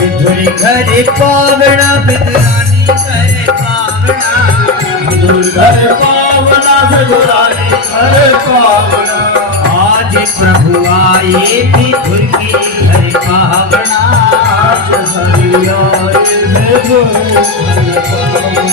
विधुरी घर पावना विदुरानी घर पावना विधुर घर पावना विदुरानी घर पावना आज प्रभु आए विधुर की घर पावना आज हरि आए विधुर घर पावना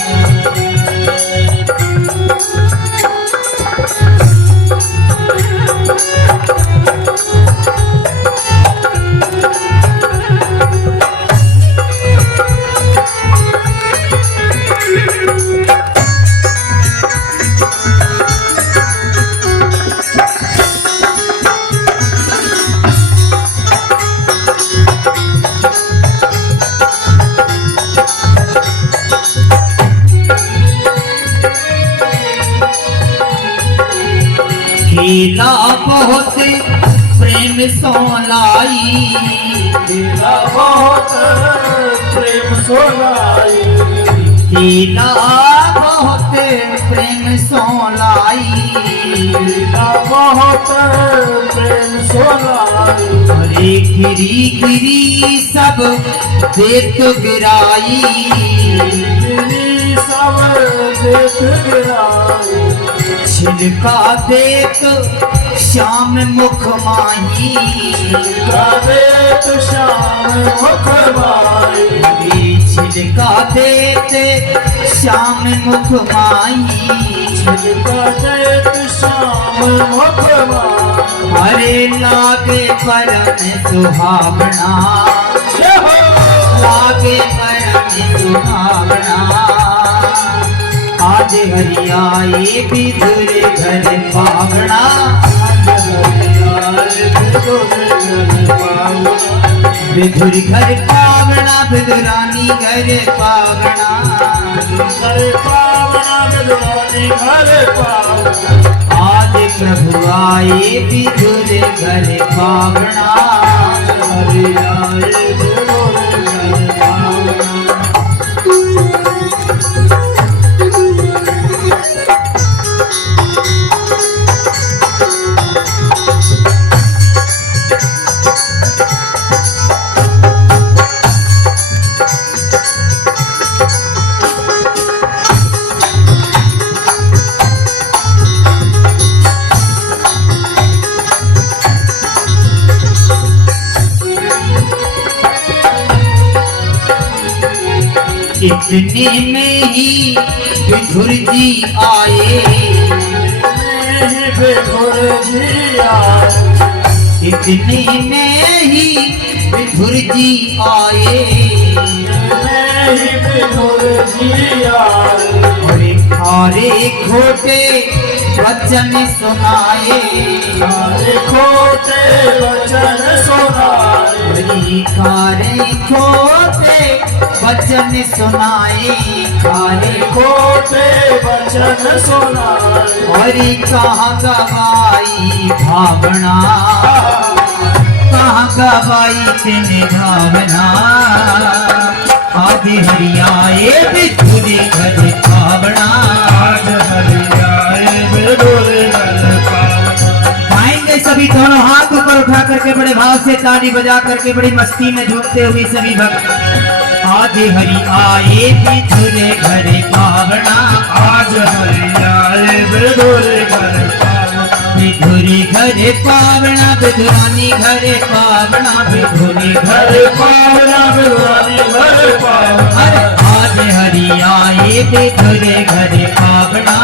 खेला बहुत प्रेम सोलाई खेला बहुत प्रेम सोलाई खेला बहुत प्रेम सोलाई खेला बहुत प्रेम सोलाई अरे गिरी गिरी सब देत गिराई गिरी सब देत गिराई छिलका देत श्याम मुख माही देत श्याम मुख माही छिलका देत श्याम मुख माही छिलका देत श्याम मुख माही अरे लागे परम सुहावना लागे परम सुहावना आज हरि आए विधुर घर पावना विधुर घर पावना विदुरानी घर पावना घर पावना विदुरानी घर पावना आज प्रभु आए विधुर घर पावना हरि आए विधुर घर पावना इतने में ही विधुर जी आए विधुर जी आए इतने में ही विधुर जी आए विधुर जी आए अरे खारे खोटे वचन सुनाए खारे खोटे वचन सुनाए खारे खोटे वचन सुनाए खारे खोटे वचन सुनाए और कहाँ गवाई भावना कहाँ गवाई तेने भावना आज हरि आए विधुर घर पावना आज हरि आए विधुर घर पावना आएंगे सभी दोनों हाथ ऊपर उठा करके बड़े भाव से ताली बजा करके बड़ी मस्ती में झूमते हुए सभी भक्त आज हरि आए विधुर घर पावना आज हरि आए विधुर घर पावना विधुरी घर पावना विदुरानी घर पावना विधुरी घर घर पावना विदुरानी घर पावना अरे आज हरि आए विधुर घर पावना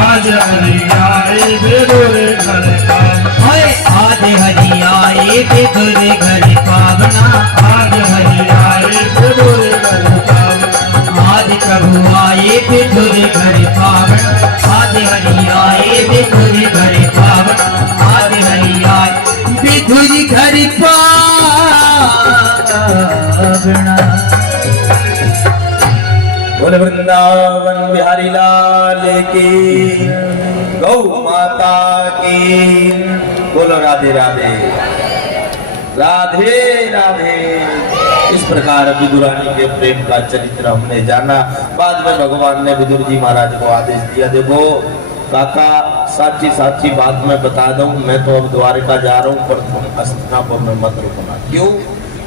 आज हरि आए विधुर घर पावना अरे आज हरि आए विधुर घर पावना आज हरि आए विधुर घर पावना आज प्रभु आए विधुर घर पावना आज हरि आए विधुर घर पावना आज हरि आए विधुर घर पावना। बोल वृंदावन बिहारी लाल की, गौ माता की, बोलो राधे राधे राधे राधे। इस प्रकार विदुरानी के प्रेम का चरित्र हमने जाना। बाद में भगवान ने विदुर जी महाराज को आदेश दिया, देखो काका साची साची बात मैं बता दूं, मैं तो अब द्वारिका जा रहा हूं, पर तुम हस्तिनापुर में मत रुकना। क्यों?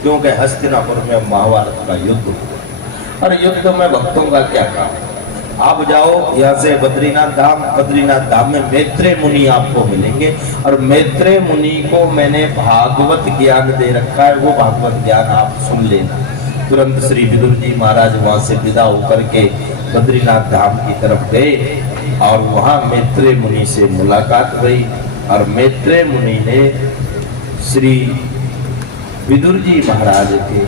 क्योंकि हस्तिनापुर में महाभारत का युद्ध हुआ और युद्ध में भक्तों का क्या काम। आप जाओ यहाँ से बद्रीनाथ धाम में मैत्रेय मुनि आपको मिलेंगे और मैत्रेय मुनि को मैंने भागवत ज्ञान दे रखा है, वो भागवत ज्ञान आप सुन लेना। तुरंत श्री विदुर जी महाराज वहां से विदा होकर के बद्रीनाथ धाम की तरफ गए और वहां मैत्रेय मुनि से मुलाकात हुई और मैत्रेय मुनि ने श्री विदुर जी महाराज के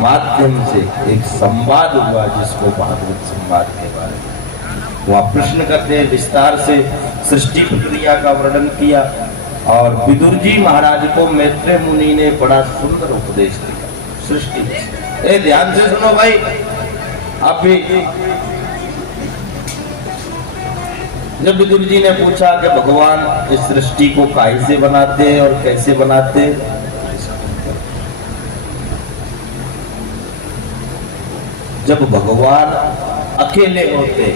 माध्यम से एक संवाद हुआ जिसको भागवत संवाद के बारे में वहाँ प्रश्न करते हैं, विस्तार से सृष्टि प्रक्रिया का वर्णन किया और विदुर जी महाराज को मैत्रेय मुनि ने बड़ा सुंदर उपदेश दिया सृष्टि। ध्यान से सुनो भाई, आप भी। जब विदुर जी ने पूछा कि भगवान इस सृष्टि को काहे से बनाते हैं और कैसे बनाते हैं, जब भगवान अकेले होते,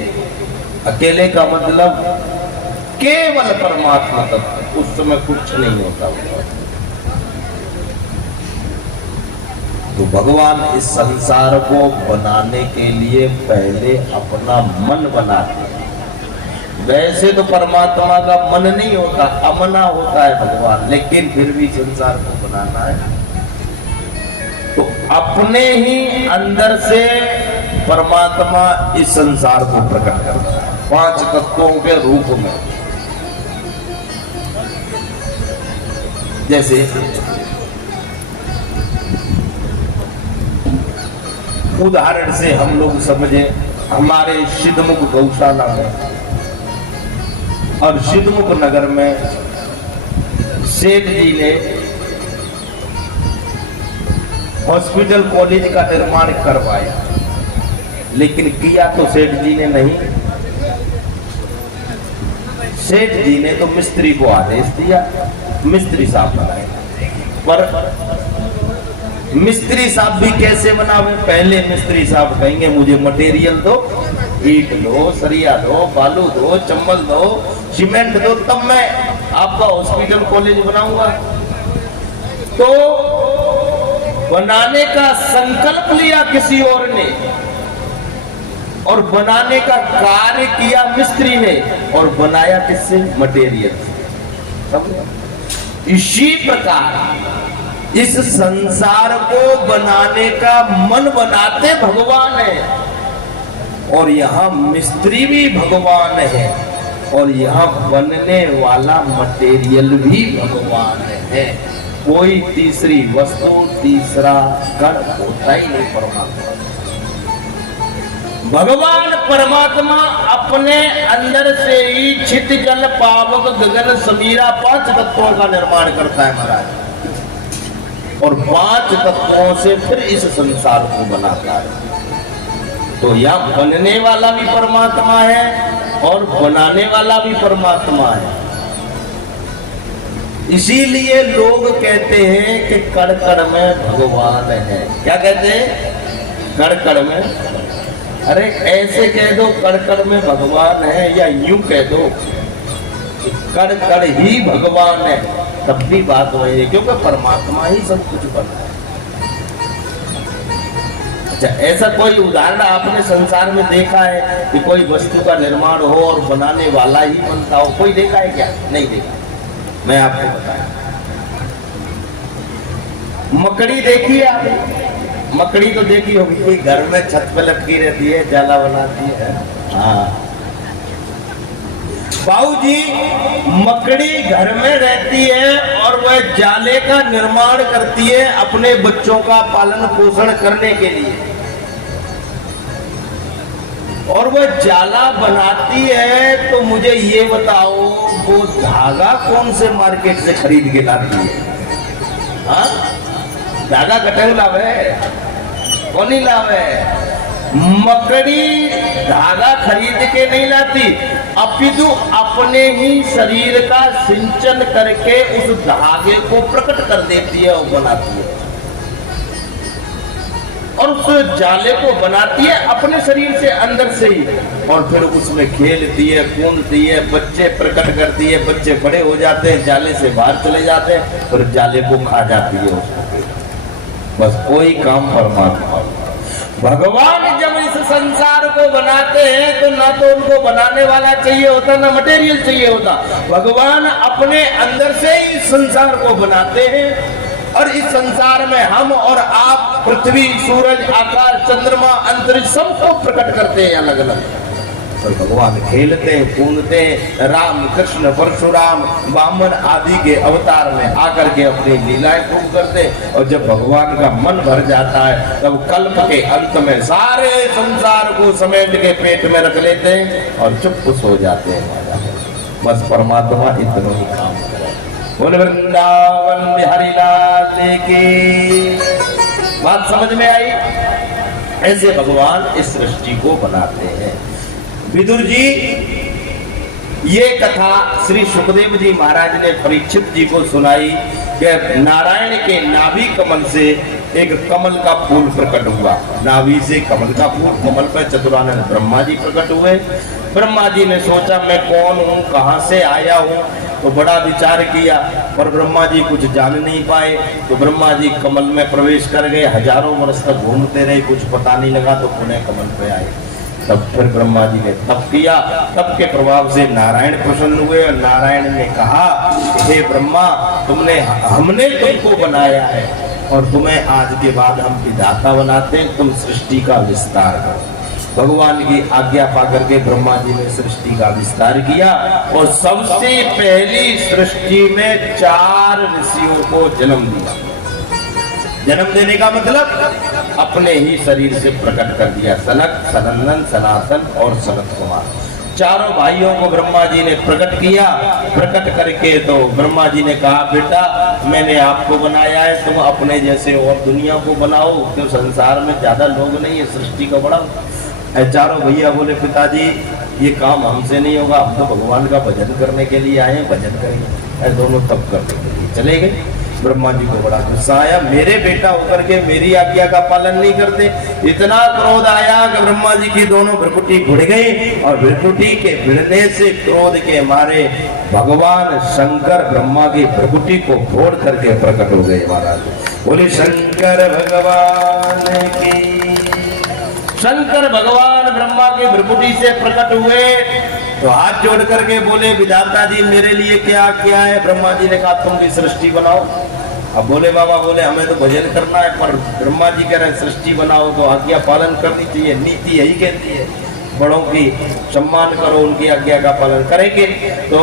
अकेले का मतलब केवल परमात्मा तत्व, उस समय कुछ नहीं होता। तो भगवान इस संसार को बनाने के लिए पहले अपना मन बनाते हैं। वैसे तो परमात्मा का मन नहीं होता, अमना होता है भगवान, लेकिन फिर भी संसार को बनाना है तो अपने ही अंदर से परमात्मा इस संसार को प्रकट करता है 5 तत्वों के रूप में। जैसे उदाहरण से हम लोग समझे, हमारे सिद्धमुख गौशाला में और सिद्धमुख नगर में सेठ जी ने हॉस्पिटल कॉलेज का निर्माण करवाया, लेकिन किया तो सेठ जी ने नहीं। सेठ जी ने तो मिस्त्री को आदेश दिया, मिस्त्री साहब बनाए, पर मिस्त्री साहब भी कैसे बनावे? पहले मिस्त्री साहब कहेंगे मुझे मटेरियल दो, ईंट दो, सरिया दो, बालू दो, चम्बल दो, सीमेंट दो, तब मैं आपका हॉस्पिटल कॉलेज बनाऊंगा। तो बनाने का संकल्प लिया किसी और ने और बनाने का कार्य किया मिस्त्री ने और बनाया किससे? मटेरियल। इसी प्रकार इस संसार को बनाने का मन बनाते भगवान है और यहाँ मिस्त्री भी भगवान है और यहाँ बनने वाला मटेरियल भी भगवान है। कोई तीसरी वस्तु, तीसरा कण होता ही नहीं परमात्मा। भगवान परमात्मा अपने अंदर से ही छित जल पावक गगन समीरा 5 तत्वों का निर्माण करता है महाराज और 5 तत्वों से फिर इस संसार को बनाता है। तो यहाँ बनने वाला भी परमात्मा है और बनाने वाला भी परमात्मा है। इसीलिए लोग कहते हैं कि कण कण में भगवान है। क्या कहते हैं? कण कण में। अरे ऐसे कह दो कण कण में भगवान है या यूं कह दो कण कण ही भगवान है, तब भी बात वही है, क्योंकि परमात्मा ही सब कुछ बना है। अच्छा, ऐसा कोई उदाहरण आपने संसार में देखा है कि कोई वस्तु का निर्माण हो और बनाने वाला ही बनता हो? कोई देखा है क्या? नहीं देखा। मैं आपको बताया, मकड़ी देखी है आपने? मकड़ी तो देखी होगी, घर में छत पे लटकी रहती है, जाला बनाती है। हाँ बाबूजी, मकड़ी घर में रहती है और वह जाले का निर्माण करती है अपने बच्चों का पालन पोषण करने के लिए, और वह जाला बनाती है। तो मुझे ये बताओ, वो धागा कौन से मार्केट से खरीद के लाती है? हाँ, धागा कटंग लावे, कौन ही लावे? मकड़ी धागा खरीद के नहीं लाती, अपितु अपने ही शरीर का सिंचन करके उस धागे को प्रकट कर देती है और बनाती है। और उस जाले को बनाती है अपने शरीर से अंदर से ही, और फिर उसमें खेलती है, कूदती है, बच्चे प्रकट करती है, बच्चे बड़े हो जाते हैं, जाले से बाहर चले जाते हैं, फिर जाले को खा जाती है उसको। बस कोई काम परमात्मा। भगवान जब इस संसार को बनाते हैं तो ना तो उनको बनाने वाला चाहिए होता, ना मटेरियल चाहिए होता। भगवान अपने अंदर से ही संसार को बनाते हैं, और इस संसार में हम और आप, पृथ्वी, सूरज, आकाश, चंद्रमा, अंतरिक्ष सबको प्रकट करते हैं अलग अलग। और भगवान खेलते हैं, कूदते हैं, राम, कृष्ण, परशुराम, वामन आदि के अवतार में आकर के अपनी लीलाएं खूब करते हैं। और जब भगवान का मन भर जाता है तब कल्प के अंत में सारे संसार को समेट के पेट में रख लेते हैं और चुप सो जाते हैं। बस परमात्मा इतना ही काम करे। बोल वृंदावन बिहारी लाल की। बात समझ में आई? ऐसे भगवान इस सृष्टि को बनाते हैं। विदुर जी, ये कथा श्री सुखदेव जी महाराज ने परीक्षित जी को सुनाई कि नारायण के नाभि कमल से एक कमल का फूल प्रकट हुआ। नाभि से कमल का फूल, कमल पर चतुरानंद ब्रह्मा जी प्रकट हुए। ब्रह्मा जी ने सोचा मैं कौन हूँ, कहाँ से आया हूँ, तो बड़ा विचार किया, पर ब्रह्मा जी कुछ जान नहीं पाए। तो ब्रह्मा जी कमल में प्रवेश कर गए, हजारों वर्ष तक घूमते रहे, कुछ पता नहीं लगा, तो पुनः कमल पे आए। तब फिर ब्रह्मा जी ने तप किया, तप के प्रभाव से नारायण प्रसन्न हुए, और नारायण ने कहा हे ब्रह्मा, हमने तुमको बनाया है और तुम्हें आज के बाद हम विधाता बनाते हैं, तुम सृष्टि का विस्तार करो। भगवान की आज्ञा पाकर के ब्रह्मा जी ने सृष्टि का विस्तार किया, और सबसे पहली सृष्टि में 4 ऋषियों को जन्म दिया। जन्म देने का मतलब अपने ही शरीर से प्रकट कर दिया। सनक, सनंदन, सनातन और सनत कुमार, चारों भाइयों को ब्रह्मा जी ने प्रकट किया। प्रकट करके तो ब्रह्मा जी ने कहा बेटा मैंने आपको बनाया है, तुम अपने जैसे और दुनिया को बनाओ, क्यों संसार में ज्यादा लोग नहीं है, सृष्टि को बढ़ाओ। चारों भैया बोले पिताजी ये काम हमसे नहीं होगा, हम तो भगवान का भजन करने के लिए आए हैं, भजन करेंगे। दोनों तप करने के लिए चले गए। ब्रह्मा जी को बड़ा गुस्सा आया, मेरे बेटा होकर के मेरी आज्ञा का पालन नहीं करते। इतना क्रोध आया कि ब्रह्मा जी की दोनों भ्रुकुटी भिड़ गई, और भ्रुकुटी के भिड़ने से क्रोध के मारे भगवान शंकर ब्रह्मा की भ्रुकुटी को फोड़ करके प्रकट हो गए। महाराज बोले शंकर भगवान की। शंकर भगवान ब्रह्मा की भ्रुकुटी से प्रकट हुए तो हाथ जोड़ करके बोले विधाता जी मेरे लिए क्या क्या है। ब्रह्मा जी ने कहा तुम भी सृष्टि बनाओ। अब बोले बाबा बोले हमें तो भजन करना है, पर ब्रह्मा जी कह रहे हैं सृष्टि बनाओ तो आज्ञा पालन करनी चाहिए, नीति यही कहती है, बड़ों की सम्मान करो, उनकी आज्ञा का पालन करेंगे। तो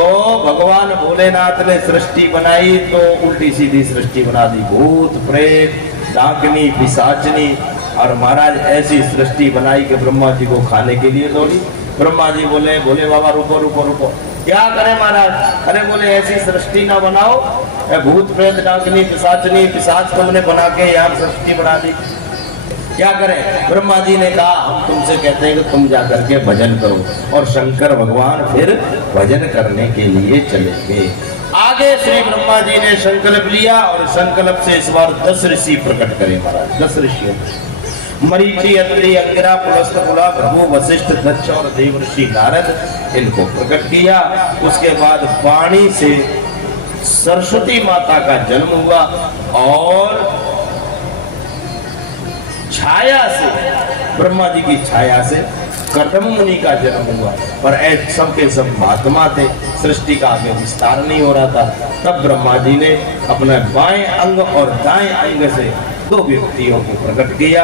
भगवान भोलेनाथ ने सृष्टि बनाई तो उल्टी सीधी सृष्टि बना दी, भूत प्रेत डाकनी पिशाचनी, और महाराज ऐसी सृष्टि बनाई कि ब्रह्मा जी को खाने के लिए दौड़ी। ब्रह्मा जी बोले बोले बाबा रुको रुको रुको, क्या करें महाराज? अरे बोले ऐसी सृष्टि ना बनाओ, भूत प्रेत डाकनी पिशाचनी पिशाच तुमने बना के यहाँ सृष्टि बना दी, क्या करें? ब्रह्मा जी ने कहा हम तुमसे कहते हैं कि तुम जाकर के भजन करो। और शंकर भगवान फिर भजन करने के लिए चले गए। आगे श्री ब्रह्मा जी ने संकल्प लिया, और संकल्प से इस बार 10 ऋषि प्रकट करे महाराज। 10 ऋषियों, मरीचि, अत्रि, अंगिरा, पुलस्त्य, पुला, भृगु, वशिष्ठ, दक्ष और देवर्षि नारद, इनको प्रकट किया। उसके बाद वाणी से सरस्वती माता का जन्म हुआ, और छाया से ब्रह्मा जी की छाया से कदम मुनि का जन्म हुआ। पर सबके सब महात्मा थे, सृष्टि का आगे विस्तार नहीं हो रहा था। तब ब्रह्मा जी ने अपने बाएं अंग और दाएं अंग से 2 व्यक्तियों को प्रकट किया।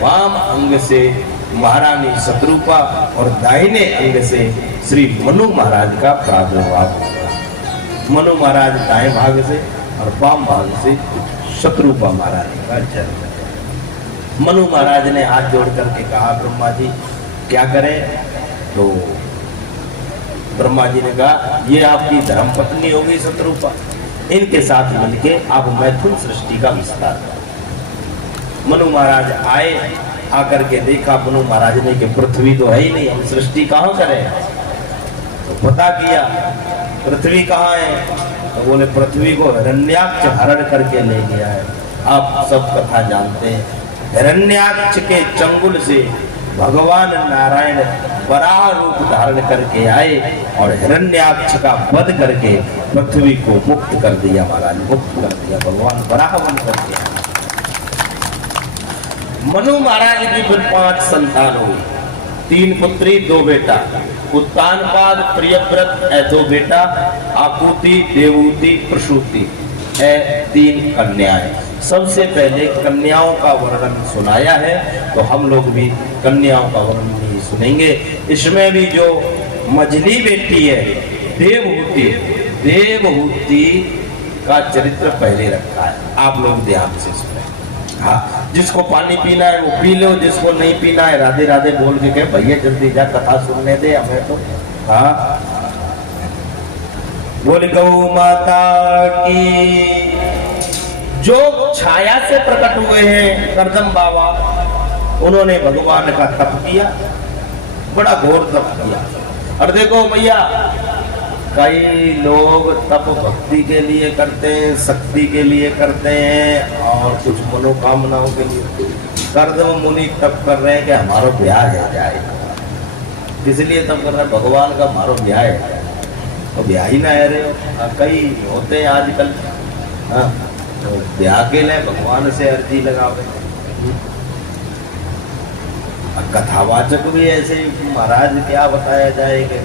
वाम अंग से महारानी शत्रुपा और दाहिने अंग से श्री मनु महाराज का प्रादुर्भाव हुआ। मनु महाराज दाएं भाग से और वाम भाग से शत्रुपा महारानी का जन्म। मनु महाराज ने हाथ जोड़ करके कहा ब्रह्मा जी क्या करें? तो ब्रह्मा जी ने कहा ये आपकी धर्मपत्नी होगी शत्रुपा, इनके साथ मिलके आप मैथुन सृष्टि का विस्तार करें। मनु महाराज आए, आकर के देखा मनु महाराज ने कि पृथ्वी तो है ही नहीं, हम सृष्टि कहाँ करें? तो पता किया पृथ्वी कहाँ है, तो बोले पृथ्वी को हिरण्याक्ष हरण करके ले गया है। आप सब कथा जानते हैं। हिरण्याक्ष के चंगुल से भगवान नारायण वराह रूप धारण करके आए और हिरण्याक्ष का वध करके पृथ्वी को मुक्त कर दिया महाराज, मुक्त कर दिया। भगवान वराह बन करके आए। मनु महाराज की फिर 5 संतान हुई, 3 पुत्री 2 बेटा। उत्तानपाद, प्रियव्रत है 2 बेटा, आकुति, देवूति, प्रसूति है 3 कन्याएं। सबसे पहले कन्याओं का वर्णन सुनाया है, तो हम लोग भी कन्याओं का वर्णन ही सुनेंगे। इसमें भी जो मझली बेटी है देवहूति, देवहूति का चरित्र पहले रखा है, आप लोग ध्यान से सुने। हाँ, जिसको पानी पीना है वो पी लो, जिसको नहीं पीना है राधे राधे बोल के कहे भैया जल्दी जा कथा सुनने दे हमें तो। हाँ, बोल गौ माता की। जो छाया से प्रकट हुए हैं करदम बाबा, उन्होंने भगवान का तप किया, बड़ा घोर तप किया। और देखो भैया, कई लोग तप भक्ति के लिए करते हैं, शक्ति के लिए करते हैं और कुछ मनोकामनाओं के लिए। करदम मुनि तप कर रहे हैं कि हमारा ब्याह है जाए, इसलिए तप कर रहे हैं भगवान का हमारा ब्याह है, तो ब्याह ही ना है रहे हो। कई होते हैं आजकल, हाँ, तो ब्याह के लिए भगवान से अर्जी लगावे। कथावाचक भी ऐसे ही महाराज, क्या बताया जाए कि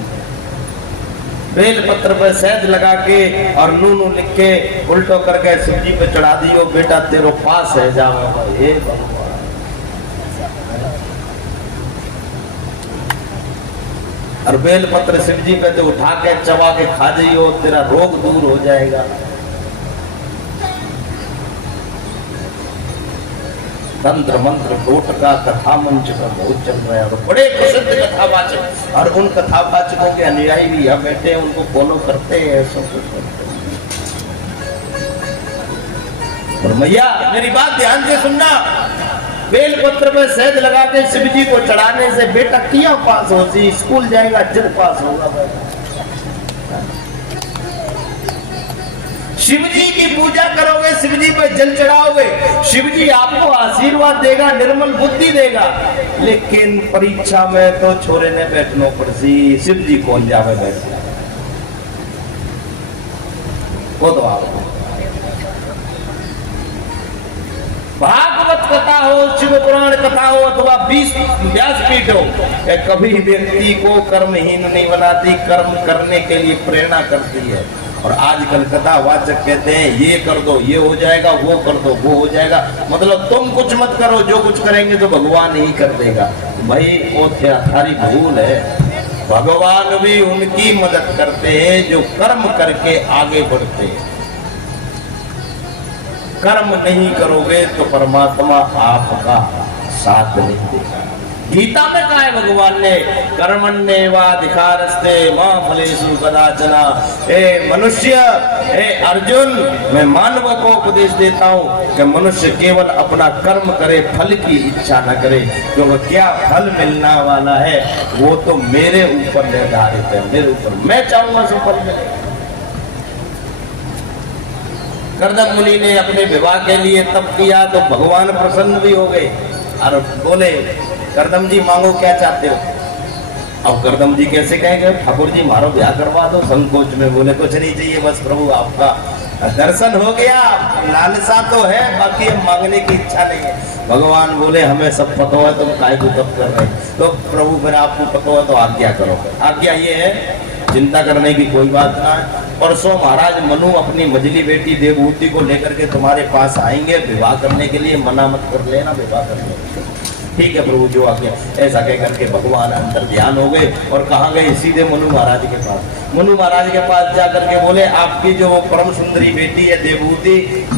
बेल पत्र पर शहद लगा के और नूनू लिख के उल्टो करके शिव जी पे चढ़ा दियो, बेटा तेरे पास है जाओ। ये भगवान, और बेल पत्र शिव जी पे तो उठा के चबा के खा जाइयो, तेरा रोग दूर हो जाएगा। तंत्र मंत्र टोटका कथा मंच का बहुत चल रहा है और बड़े प्रसिद्ध कथावाचक, और उन कथावाचकों के अनुयायी भी यहाँ बैठे हैं, उनको फॉलो करते हैं, सब कुछ करते हैं। और मैया मेरी बात ध्यान से सुनना, बेल पत्र पर शहद लगा के शिव जी को चढ़ाने से बेटा किया पास होती, स्कूल जाएगा जब पास होगा। शिव जी की पूजा करोगे, शिव जी पे जल चढ़ाओगे, शिव जी आपको आशीर्वाद देगा, निर्मल बुद्धि देगा। लेकिन परीक्षा में तो छोरे ने बैठनो पड़सी, शिव जी कौन जावे बैठना, वो तो आपको। भागवत कथा हो, शिव पुराण कथा हो अथवा 20 व्यासपीठ हो, कभी व्यक्ति को कर्महीन नहीं बनाती, कर्म करने के लिए प्रेरणा करती है। और आजकल कथावाचक कहते हैं ये कर दो ये हो जाएगा, वो कर दो वो हो जाएगा, मतलब तुम कुछ मत करो, जो कुछ करेंगे तो भगवान ही कर देगा। भाई वो थारी भूल है, भगवान भी उनकी मदद करते हैं जो कर्म करके आगे बढ़ते हैं। कर्म नहीं करोगे तो परमात्मा आपका साथ नहीं देगा। गीता में कहा है भगवान ने, कर्मण्येवाधिकारस्ते मां फलेषु कदाचन। ए मनुष्य, ए अर्जुन, मैं मानव को उपदेश देता हूँ कि मनुष्य केवल अपना कर्म करे, फल की इच्छा न करे, क्योंकि क्या फल मिलना वाला है वो तो मेरे ऊपर निर्धारित है, मेरे ऊपर, मैं चाहूंगा सो फल मिले। करदम मुनि ने अपने विवाह के लिए तप किया तो भगवान प्रसन्न भी हो गए और बोले करदम जी मांगो क्या चाहते हो। अब करदम जी कैसे कहेंगे ठाकुर जी मारो ब्याह करवा दो, संकोच में बोले कुछ नहीं चाहिए, बस प्रभु आपका दर्शन हो गया, लालसा तो है, बाकी हम मांगने की इच्छा नहीं है। भगवान बोले हमें सब पता है, तुम काय को तप कर रहे हैं, तो प्रभु फिर आपको पता है तो आज्ञा करो। आज्ञा ये है, चिंता करने की कोई बात ना है। परसों महाराज मनु अपनी मझली बेटी देवहूति को लेकर के तुम्हारे पास आएंगे विवाह करने के लिए, मना मत कर लेना विवाह करने। ठीक है प्रभु जो आज्ञा। ऐसा कह करके भगवान अंतर ध्यान हो गए और कहाँ गए, सीधे मनु महाराज के पास। मनु महाराज के पास जा करके बोले आपकी जो परम सुंदरी बेटी है देवहूति,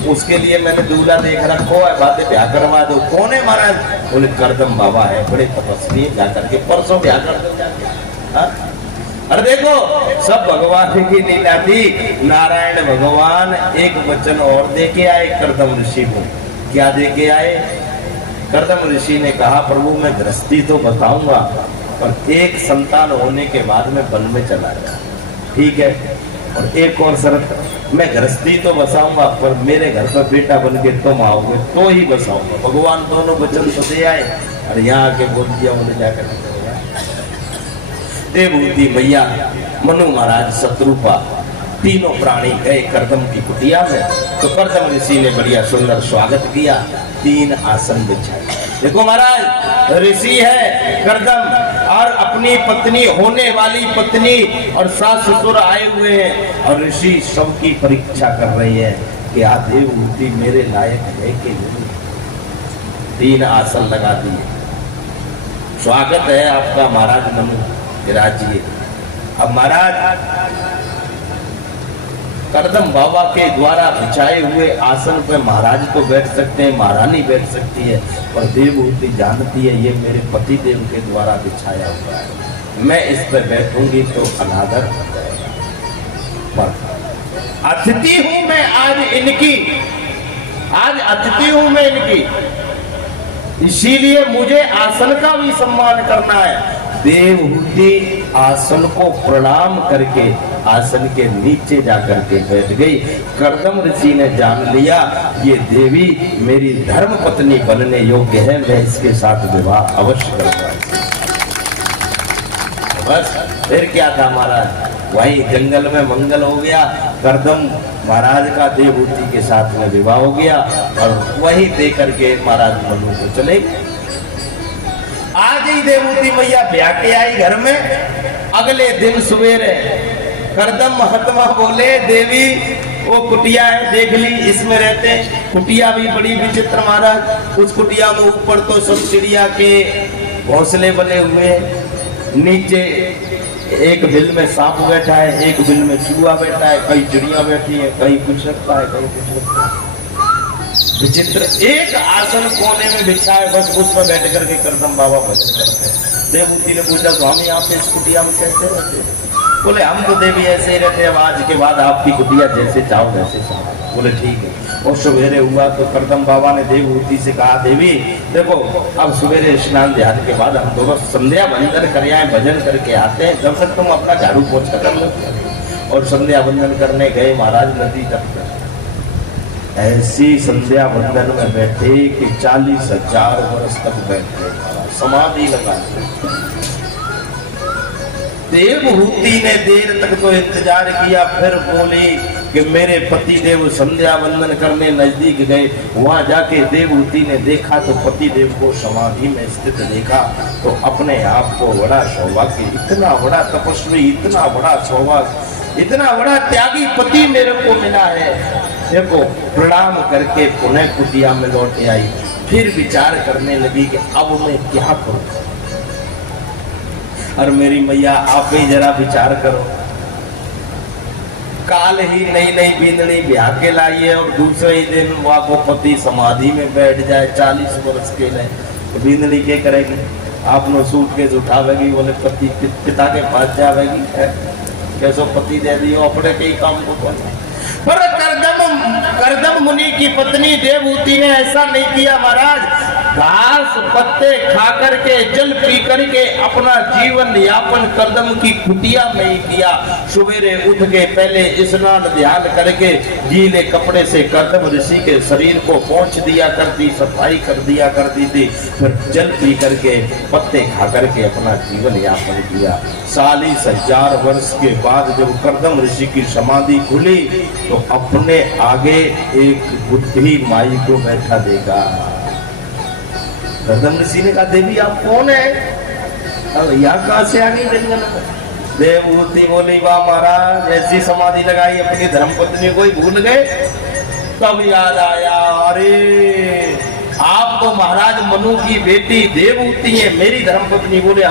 उसके लिए मैंने दूल्हा देख रखो है, बातें ब्याह करवा दो। कौन है महाराज? बोले करदम बाबा है, बड़े तपस्वी है, जा करके परसों ब्याह कर दो जाके। अरे देखो सब भगवान की लीला थी। नारायण भगवान एक वचन और दे के आए करदम ऋषि को। क्या दे के आए? करदम ऋषि ने कहा प्रभु मैं गृहस्थी तो बताऊंगा पर एक संतान होने के बाद में वन में चला गया। ठीक है, और एक और शर्त, मैं गृहस्थी तो बसाऊंगा पर मेरे घर पर बेटा बन के तुम आओगे तो ही बसाऊंगा। भगवान दोनों वचन तो दे आए और यहाँ आके बोल दिया मुझे जाकर देवभूति मैया मनु महाराज शत्रुपा तीनों प्राणी गए करदम की कुटिया में। तो करदम ऋषि ने बढ़िया सुंदर स्वागत किया, 3 आसन बिछाए। देखो महाराज ऋषि है करदम और अपनी पत्नी होने वाली पत्नी और सास ससुर आए हुए हैं और ऋषि सबकी परीक्षा कर रही है कि आ देवभूति मेरे लायक है कि नहीं। 3 आसन लगा दिए। स्वागत है आपका महाराज मनु विराजिए। अब महाराज करदम बाबा के द्वारा बिछाए हुए आसन पर महाराज तो बैठ सकते हैं, महारानी बैठ सकती है, पर देवभूति जानती है ये मेरे पति देव के द्वारा बिछाया हुआ है, मैं इस पर बैठूंगी तो अनादर हो जाएगा। पर अतिथि हूं मैं आज इनकी, आज अतिथि हूं मैं इनकी, इसीलिए मुझे आसन का भी सम्मान करना है। देवहूति आसन को प्रणाम करके आसन के नीचे जाकर के बैठ गई। करदम ऋषि ने जान लिया ये देवी मेरी धर्म पत्नी बनने योग्य है, मैं इसके साथ विवाह अवश्य करूंगा। बस फिर क्या था महाराज, वही जंगल में मंगल हो गया। करदम महाराज का देवहूति के साथ में विवाह हो गया और वही दे करके महाराज मनु को चले। आज ही देवहूति मैया ब्याह के आई घर में। अगले दिन सवेरे करदम महात्मा बोले देवी वो कुटिया है देख ली, इसमें रहते हैं। कुटिया भी बड़ी विचित्र महाराज, उस कुटिया में ऊपर तो सब चिड़िया के घोंसले बने हुए हैं, नीचे एक बिल में सांप बैठा है, एक बिल में चूहा बैठा है, कई चिड़िया बैठी है, कहीं कुछ रखता है, कहीं कुछ रखता है। विचित्र एक आसन कोने में बिछा है, बस उस पर बैठ करके करदम बाबा भजन करते हैं। देवहूति ने पूछा तो हम यहाँ पे इस कुटिया में कैसे रहते हैं? बोले हम तो देवी ऐसे ही रहते हैं, आज के बाद आपकी कुटिया जैसे चाहो वैसे चाहो। बोले ठीक है। और सवेरे हुआ तो करदम बाबा ने देवहूति से कहा देवी देखो अब सवेरे स्नान ध्यान के बाद हम दोनों संध्या वंदन कर आए, भजन करके आते हैं, जब तक तुम अपना झाड़ू पोछा कर लो। और संध्या वंदन करने गए महाराज नदी तक। ऐसी संध्या वंदन में बैठे कि 40,000 वर्ष तक बैठे, समाधि लगा। देवहूति ने देर तक तो इंतजार किया, फिर बोली कि मेरे पति देव संध्या वंदन करने नजदीक गए। वहां जाके देवहूति ने देखा तो पति देव को समाधि में स्थित देखा तो अपने आप को बड़ा सौभाग्य, इतना बड़ा तपस्वी, इतना बड़ा सौभाग्य, इतना बड़ा त्यागी पति मेरे को मिला है। देखो प्रणाम करके पुनः कुटिया में लौट आई। फिर विचार करने लगी कि अब मैं क्या करूं। और मेरी मैया आप ही जरा विचार करो, काल ही नई नई बींदड़ी ब्याह के लाई है और दूसरे ही दिन वह को पति समाधि में बैठ जाए 40 वर्ष के लिए, तो बींदड़ी क्या करेगी? आपने सूटकेस उठावेगी, बोले पति पिता के पास जावेगी, कैसो पति दे दियो अपने कई काम को। पर करदम मुनि की पत्नी देवहूति ने ऐसा नहीं किया महाराज। घास पत्ते खा करके जल पी करके अपना जीवन यापन करदम की कुटिया में ही किया। सवेरे उठ के पहले स्नान ध्यान करके गीले कपड़े से करदम ऋषि के शरीर को पोंछ दिया करती, सफाई कर दिया करती थी, फिर जल पी करके पत्ते खा करके अपना जीवन यापन किया। 40,000 वर्ष के बाद जब करदम ऋषि की समाधि खुली तो अपने आगे एक बुद्धि माई को बैठा देखा। करदम ऋषि ने कहा देवी आप कौन है? अब यहाँ कहाँ से आ गई जंगल? देवहूति बोली वाह महाराज ऐसी समाधि लगाई अपनी धर्मपत्नी को ही भूल गए। तब याद आया अरे आप तो महाराज मनु की बेटी देवहूति है, मेरी धर्मपत्नी। बोले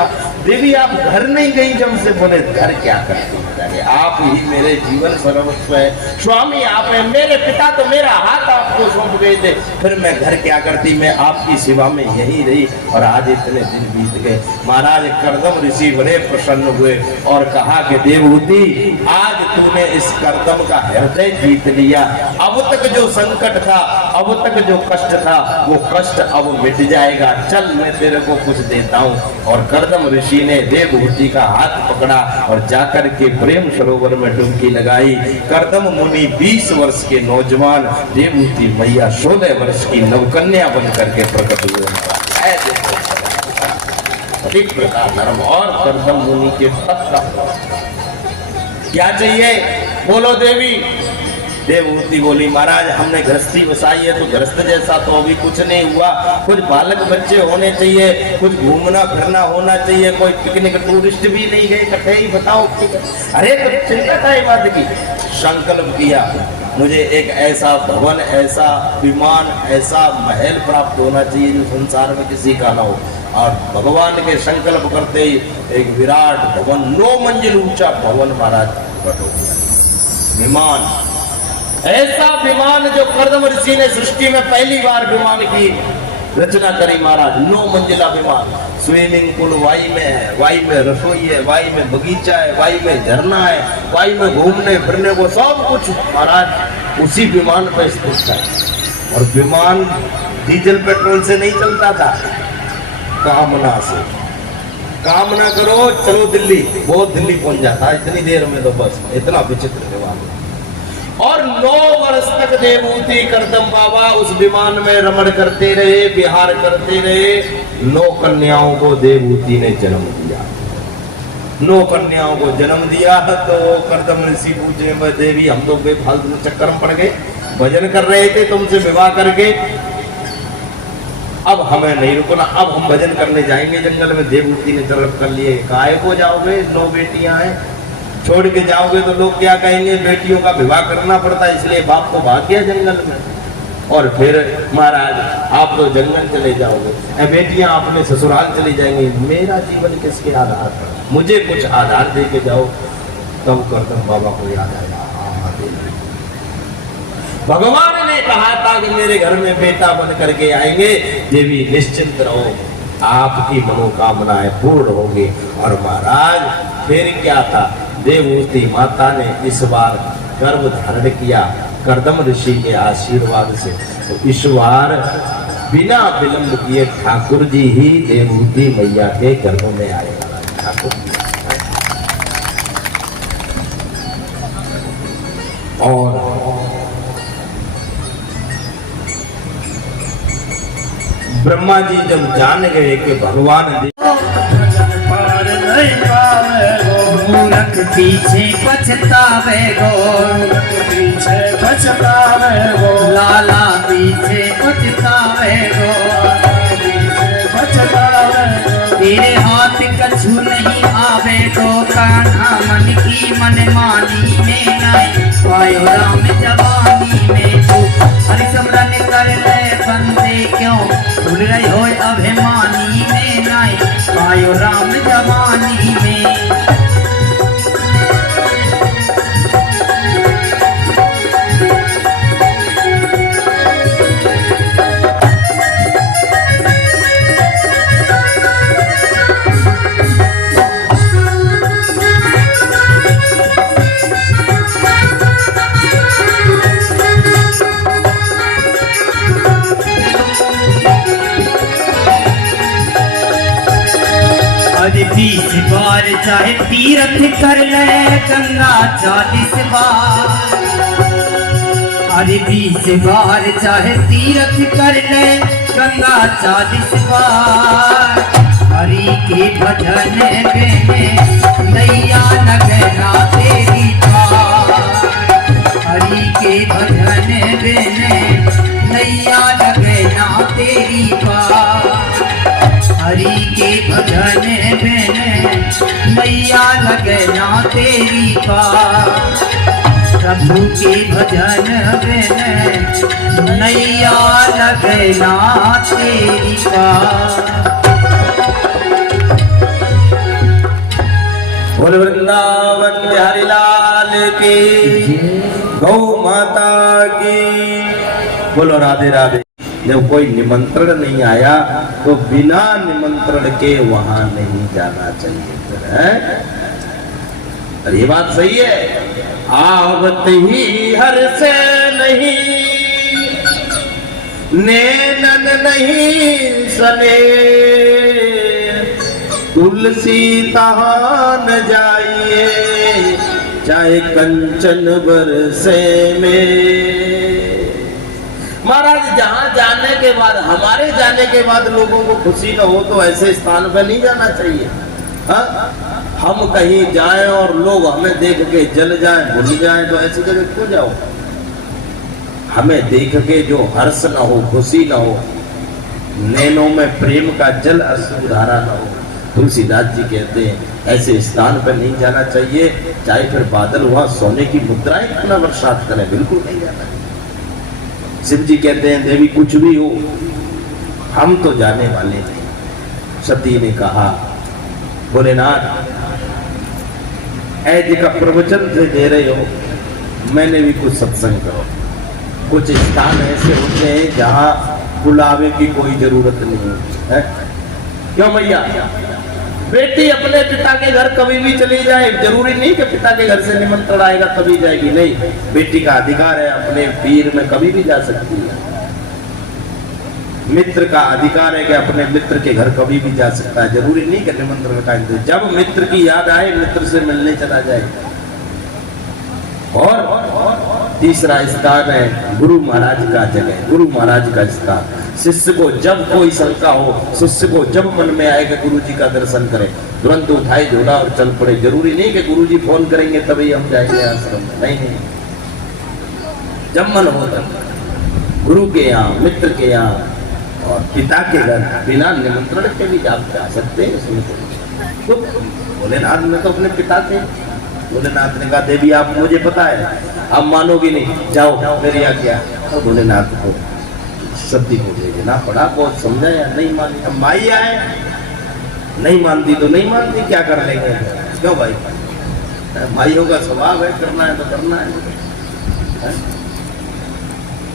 देवी आप घर नहीं गई जब से? बोले घर क्या करती, आप ही मेरे जीवन सर्वस्व है, स्वामी आप है, मेरे पिता तो मेरा हाथ आपको सौंप गए थे, फिर मैं घर क्या करती, मैं आपकी सेवा में यही रही और आज इतने दिन बीत गए। महाराज करदम ऋषि बड़े प्रसन्न हुए और कहा कि देवहूति आज तूने इस करदम का हृदय जीत लिया, अब तक जो संकट था अब तक जो कष्ट था वो कष्ट अब मिट जाएगा, चल मैं तेरे को कुछ देता हूँ। और कर्दम ऋषि ने देवहूति का हाथ पकड़ा और जाकर के प्रेम सरोवर में डुबकी लगाई। कर्दम मुनि 20 वर्ष के नौजवान, देवहूति मैया 16 वर्ष की नवकन्या बन करके प्रकट हुए। धर्म और कर्दम मुनि के पत्र क्या चाहिए, बोलो देवी। देवहूति बोली, महाराज हमने गृहस्थी बसाई है तो गृहस्थ जैसा तो अभी कुछ नहीं हुआ, कुछ बालक बच्चे होने चाहिए, कुछ घूमना फिरना होना चाहिए, कोई पिकनिक टूरिस्ट भी नहीं गए, इकट्ठे ही बताओ। अरे तो चिंता का बात की, संकल्प किया मुझे एक ऐसा भवन, ऐसा विमान, ऐसा महल प्राप्त होना चाहिए जो संसार में किसी का ना हो। और भगवान के संकल्प करते ही एक विराट भवन, 9 मंजिल ऊंचा भवन महाराज प्रकट हो गया। विमान, ऐसा विमान जो कर्दम ऋषि ने सृष्टि में पहली बार विमान की रचना करी महाराज। 9 मंजिला विमान, स्विमिंग पूल वाई में है, वाई में रसोई है, वाई में बगीचा है, वाई में झरना है, वाई में घूमने फिरने को सब कुछ महाराज उसी विमान पर स्थित था। और विमान डीजल पेट्रोल से नहीं चलता था, कामना से। कामना करो चलो दिल्ली, वो दिल्ली पहुंच जाता इतनी देर में, तो बस इतना विचित्र विमान। और 9 वर्ष तक देवहूति कर्दम बाबा उस विमान में रमण करते रहे, विहार करते रहे। 9 कन्याओं को देवहूति ने जन्म दिया। 9 कन्याओं को जन्म दिया तो कर्दम ऋषि पूछे, देवी हम तो बेफालतू चक्कर में पड़ गए, भजन कर रहे थे तुमसे विवाह करके, अब हमें नहीं रुकना, अब हम भजन करने जाएंगे जंगल में। देवहूति ने तलब कर लिए, काहे को जाओगे, 9 बेटियां हैं, छोड़ के जाओगे तो लोग क्या कहेंगे, बेटियों का विवाह करना पड़ता है, इसलिए बाप को भाग गया जंगल में। और फिर महाराज आप तो जंगल चले जाओगे, बेटियां अपने ससुराल चली जाएंगी, मेरा जीवन किसके आधार पर, मुझे कुछ आधार दे के जाओ। तब कर्दम बाबा को याद आया, भगवान ने कहा था कि मेरे घर में बेटा बन करके आएंगे, देवी निश्चिंत रहो, आपकी मनोकामनाएं पूर्ण होंगी। और महाराज फिर क्या था, देवहूति माता ने इस बार गर्भ धारण किया कर्दम ऋषि के आशीर्वाद से। तो इस बार बिना विलंब किए ठाकुर जी ही देवहूति मैया के गर्भ में आए। ठाकुर और ब्रह्मा जी जब जान गए कि भगवान मूर्ख पीछे पछतावे गो, पीछे पछतावे गो, लाला पीछे पछतावे गो, पछतावे गो। तेरे हाथ कछु नहीं आवे गो, कान्हा मन की मनमानी में नहीं पायो राम जवानी में तू। हरिसिमरन कर ले बंदे क्यों भूल रहे हो अभिमानी में नहीं पायो राम जवानी में। अरे 20 बार चाहे तीर्थ कर ले गंगा 40 बार, अरे 20 बार चाहे तीर्थ कर ले गंगा 40 बार। हरि के भजन में नैया लगना तेरी पार, हरि के भजन में नैया लगना तेरी पार। हरि के भजन में मैया लगना तेरी पार, प्रभु के भजन में नैया लगना तेरी पार। बोल वृंदावन बिहारी लाल की, गौ माता की, बोलो राधे राधे। जब कोई निमंत्रण नहीं आया तो बिना निमंत्रण के वहां नहीं जाना चाहिए, है? और ये बात सही है, आवत ही हर से नहीं नैनन नहीं सने, तुलसी तहां न जाइए, चाहे कंचन बरसे में। महाराज जहां जाने के बाद, हमारे जाने के बाद लोगों को खुशी न हो तो ऐसे स्थान पर नहीं जाना चाहिए। हाँ, हम कहीं जाएं और लोग हमें देख के जल जाएं, भूल जाएं, तो ऐसी जगह क्यों जाओ? हमें देख के जो हर्ष न हो, खुशी न हो, नैनों में प्रेम का जल अश्रुधारा न हो, तुलसीदास जी कहते हैं ऐसे स्थान पर नहीं जाना चाहिए। चाहे फिर बादल वहां सोने की मुद्राएं कितना बरसात करें, बिल्कुल नहीं जाना। शिव जी कहते हैं देवी कुछ भी हो, हम तो जाने वाले नहीं। सती ने कहा भोलेनाथ ऐसे का प्रवचन से दे रहे हो, मैंने भी कुछ सत्संग करो। कुछ स्थान ऐसे होते हैं जहां बुलावे की कोई जरूरत नहीं है। क्यों भैया? बेटी अपने पिता के घर कभी भी चली जाए, जरूरी नहीं कि पिता के घर से निमंत्रण आएगा तभी जाएगी, नहीं। बेटी का अधिकार है, अपने पीर में कभी भी जा सकती है। मित्र का अधिकार है कि अपने मित्र के घर कभी भी जा सकता है, जरूरी नहीं कि निमंत्रण का इंतजार। जब मित्र की याद आए मित्र से मिलने चला जाए। और तीसरा स्थान है गुरु महाराज का जगह, गुरु महाराज का स्थान। शिष्य को जब कोई शंका हो, शिष्य को जब मन में आए कि गुरु जी का दर्शन करें, तुरंत उठाए झोला और चल पड़े। जरूरी नहीं कि गुरु जी फोन करेंगे तभी हम जाएंगे आश्रम में, नहीं। जब मन हो तब गुरु के यहाँ, मित्र के यहाँ और पिता के घर बिना निमंत्रण के भी आप जा सकते हैं। इसमें तो भोलेनाथ में तो अपने पिता थे। भोलेनाथ ने कहा देवी आप, मुझे पता है आप मानोगी नहीं, जाओ मेरी आज्ञा। तो भोलेनाथ को सती को भेजना पड़ा, बहुत समझाया, नहीं मानी। अब माई आए, नहीं मानती तो नहीं मानती, क्या कर लेंगे? क्यों भाई? माइयों का स्वभाव है, करना है तो करना है।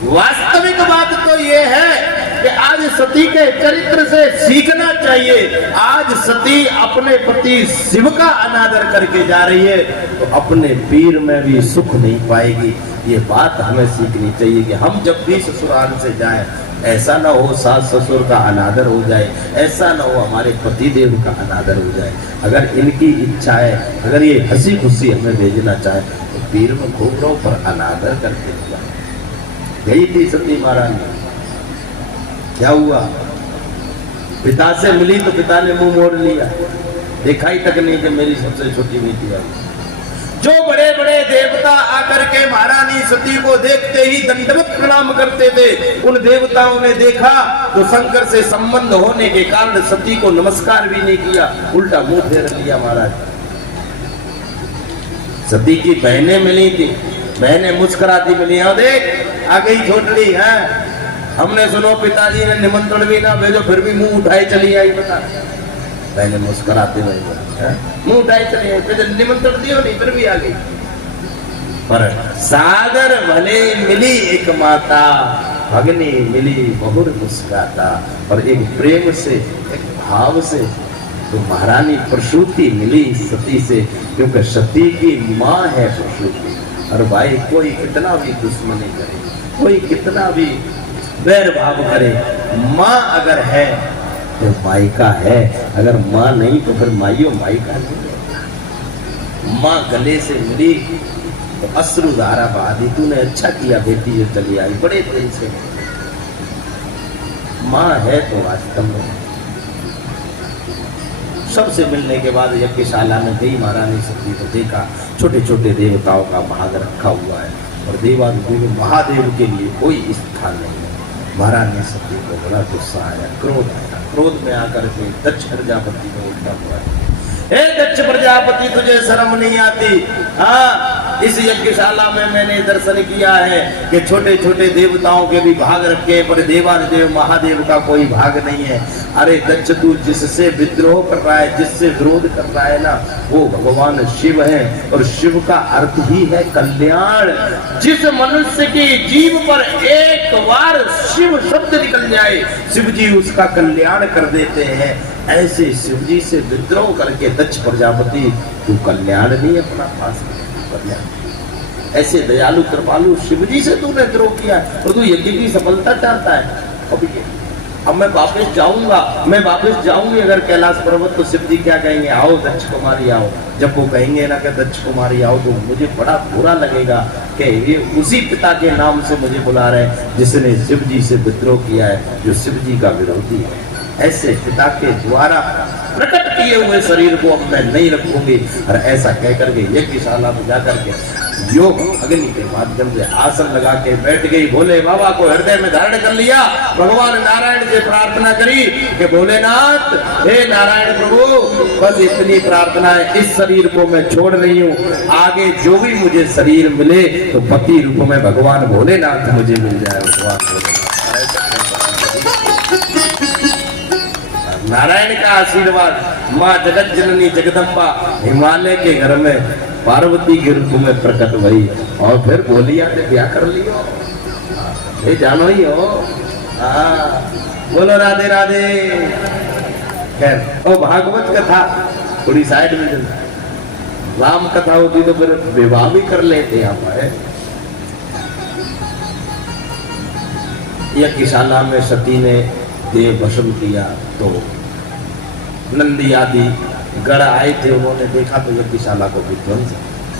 वास्तविक बात तो ये है कि आज सती के चरित्र से सीखना चाहिए। आज सती अपने पति शिव का अनादर करके जा रही है तो अपने पीर में भी सुख नहीं पाएगी। ये बात हमें सीखनी चाहिए कि हम जब भी ससुराल से जाएं, ऐसा ना हो सास ससुर का अनादर हो जाए, ऐसा ना हो हमारे पति देव का अनादर हो जाए। अगर इनकी इच्छा है, अगर ये हंसी खुशी हमें भेजना चाहे तो पीर में घूम रहो पर अनादर करके जाए। गई थी सती महारानी, क्या हुआ? पिता से मिली तो पिता ने मुंह मोड़ लिया, देखा ही तक नहीं कि मेरी सबसे छोटी बेटी आई। जो बड़े बड़े देवता आकर के महारानी सती को देखते ही दंडवत प्रणाम करते थे, उन देवताओं ने देखा तो शंकर से संबंध होने के कारण सती को नमस्कार भी नहीं किया, उल्टा मुंह फेर लिया महाराज। सती की बहनें मिली थी, बहनें मुस्कुराती मिली, देख आ गई छोटड़ी है, हमने सुनो पिताजी ने निमंत्रण भी ना भेजो फिर भी मुंह उठाई चली आई। बता, पहले मुस्कुराते हुए मुंह उठाई चली आई, फिर निमंत्रण दियो नहीं फिर भी आ गई। पर सादर भले मिली एक माता, भगनी मिली बहुर मुस्काता। और एक प्रेम से, एक भाव से तो महारानी प्रसूति मिली सती से, क्योंकि सती की माँ है प्रसूति। और भाई कोई कितना भी दुश्मनी करे, कोई कितना भी वैर भाव करे, माँ अगर है तो मायका है, अगर माँ नहीं तो फिर माइयो मायका नहीं। माँ गले से मिली तो अश्रु धारा बहा दी, तूने अच्छा किया बेटी जो चली आई, बड़े प्रेम से। माँ है तो वास्तव में। सबसे मिलने के बाद यज्ञशाला में गई महारानी सती को देखा छोटे छोटे देवताओं का भाग रखा हुआ है और देवादिदेव महादेव के लिए कोई स्थान नहीं है। महारानी सती को बड़ा गुस्सा आया, क्रोध आया। क्रोध में आकर के दक्ष प्रजापति को उल्टा हुआ, हे दक्ष प्रजापति तुझे शर्म नहीं आती? हाँ, इस यज्ञशाला में मैंने दर्शन किया है कि छोटे छोटे देवताओं के भी भाग रखे पर देवादिदेव महादेव का कोई भाग नहीं है। अरे दक्ष, तू जिससे विद्रोह कर रहा है, जिससे विरोध कर रहा है ना, वो भगवान शिव है और शिव का अर्थ ही है कल्याण। जिस मनुष्य की जीव पर एक बार शिव शब्द निकल जाए, शिव जी उसका कल्याण कर देते हैं। ऐसे शिव जी से विद्रोह करके दक्ष प्रजापति तू कल्याण नहीं अपना पास कल्याण। ऐसे दयालु कृपालु शिव जी से तूने विद्रोह किया और तू यज्ञ की सफलता चाहता है। अब मैं वापस जाऊंगा, मैं वापस जाऊंगी अगर कैलाश पर्वत, तो शिव जी क्या कहेंगे, आओ दक्ष कुमारी आओ। जब वो कहेंगे ना कि दक्ष कुमारी आओ, तो मुझे बड़ा बुरा लगेगा कि ये उसी पिता के नाम से मुझे बुला रहे हैं जिसने शिव जी से विद्रोह किया है, जो शिव जी का विरोधी है। ऐसे पिता के द्वारा प्रकट किए हुए शरीर को अब मैं नहीं रखूंगी। और ऐसा कह करके यज्ञशाला में जाकर के योग अग्नि के माध्यम से आसन लगा के बैठ गई। भोले बाबा को हृदय में धारण कर लिया। भगवान नारायण से प्रार्थना करी कि भोलेनाथ, हे नारायण प्रभु, बस इतनी प्रार्थना है, इस शरीर को मैं छोड़ रही हूँ, आगे जो भी मुझे शरीर मिले तो पति रूप में भगवान भोलेनाथ मुझे मिल जाए। भगवान नारायण का आशीर्वाद। माँ जगत जननी जगदम्बा हिमालय के घर में पार्वती के रूप में प्रकट हुई और फिर बोलिया ने ब्याह कर लियो। ये जानो ही हो। बोलो राधे राधे। खैर, ओ भागवत कथा थोड़ी साइड में चल। राम कथा होती तो फिर विवाह भी कर लेते यहाँ पर। यज्ञशाला में सती ने देव भस्म किया तो नंदी आदि गढ़ आए थे, उन्होंने देखा तो यज्ञशाला को विध्वंस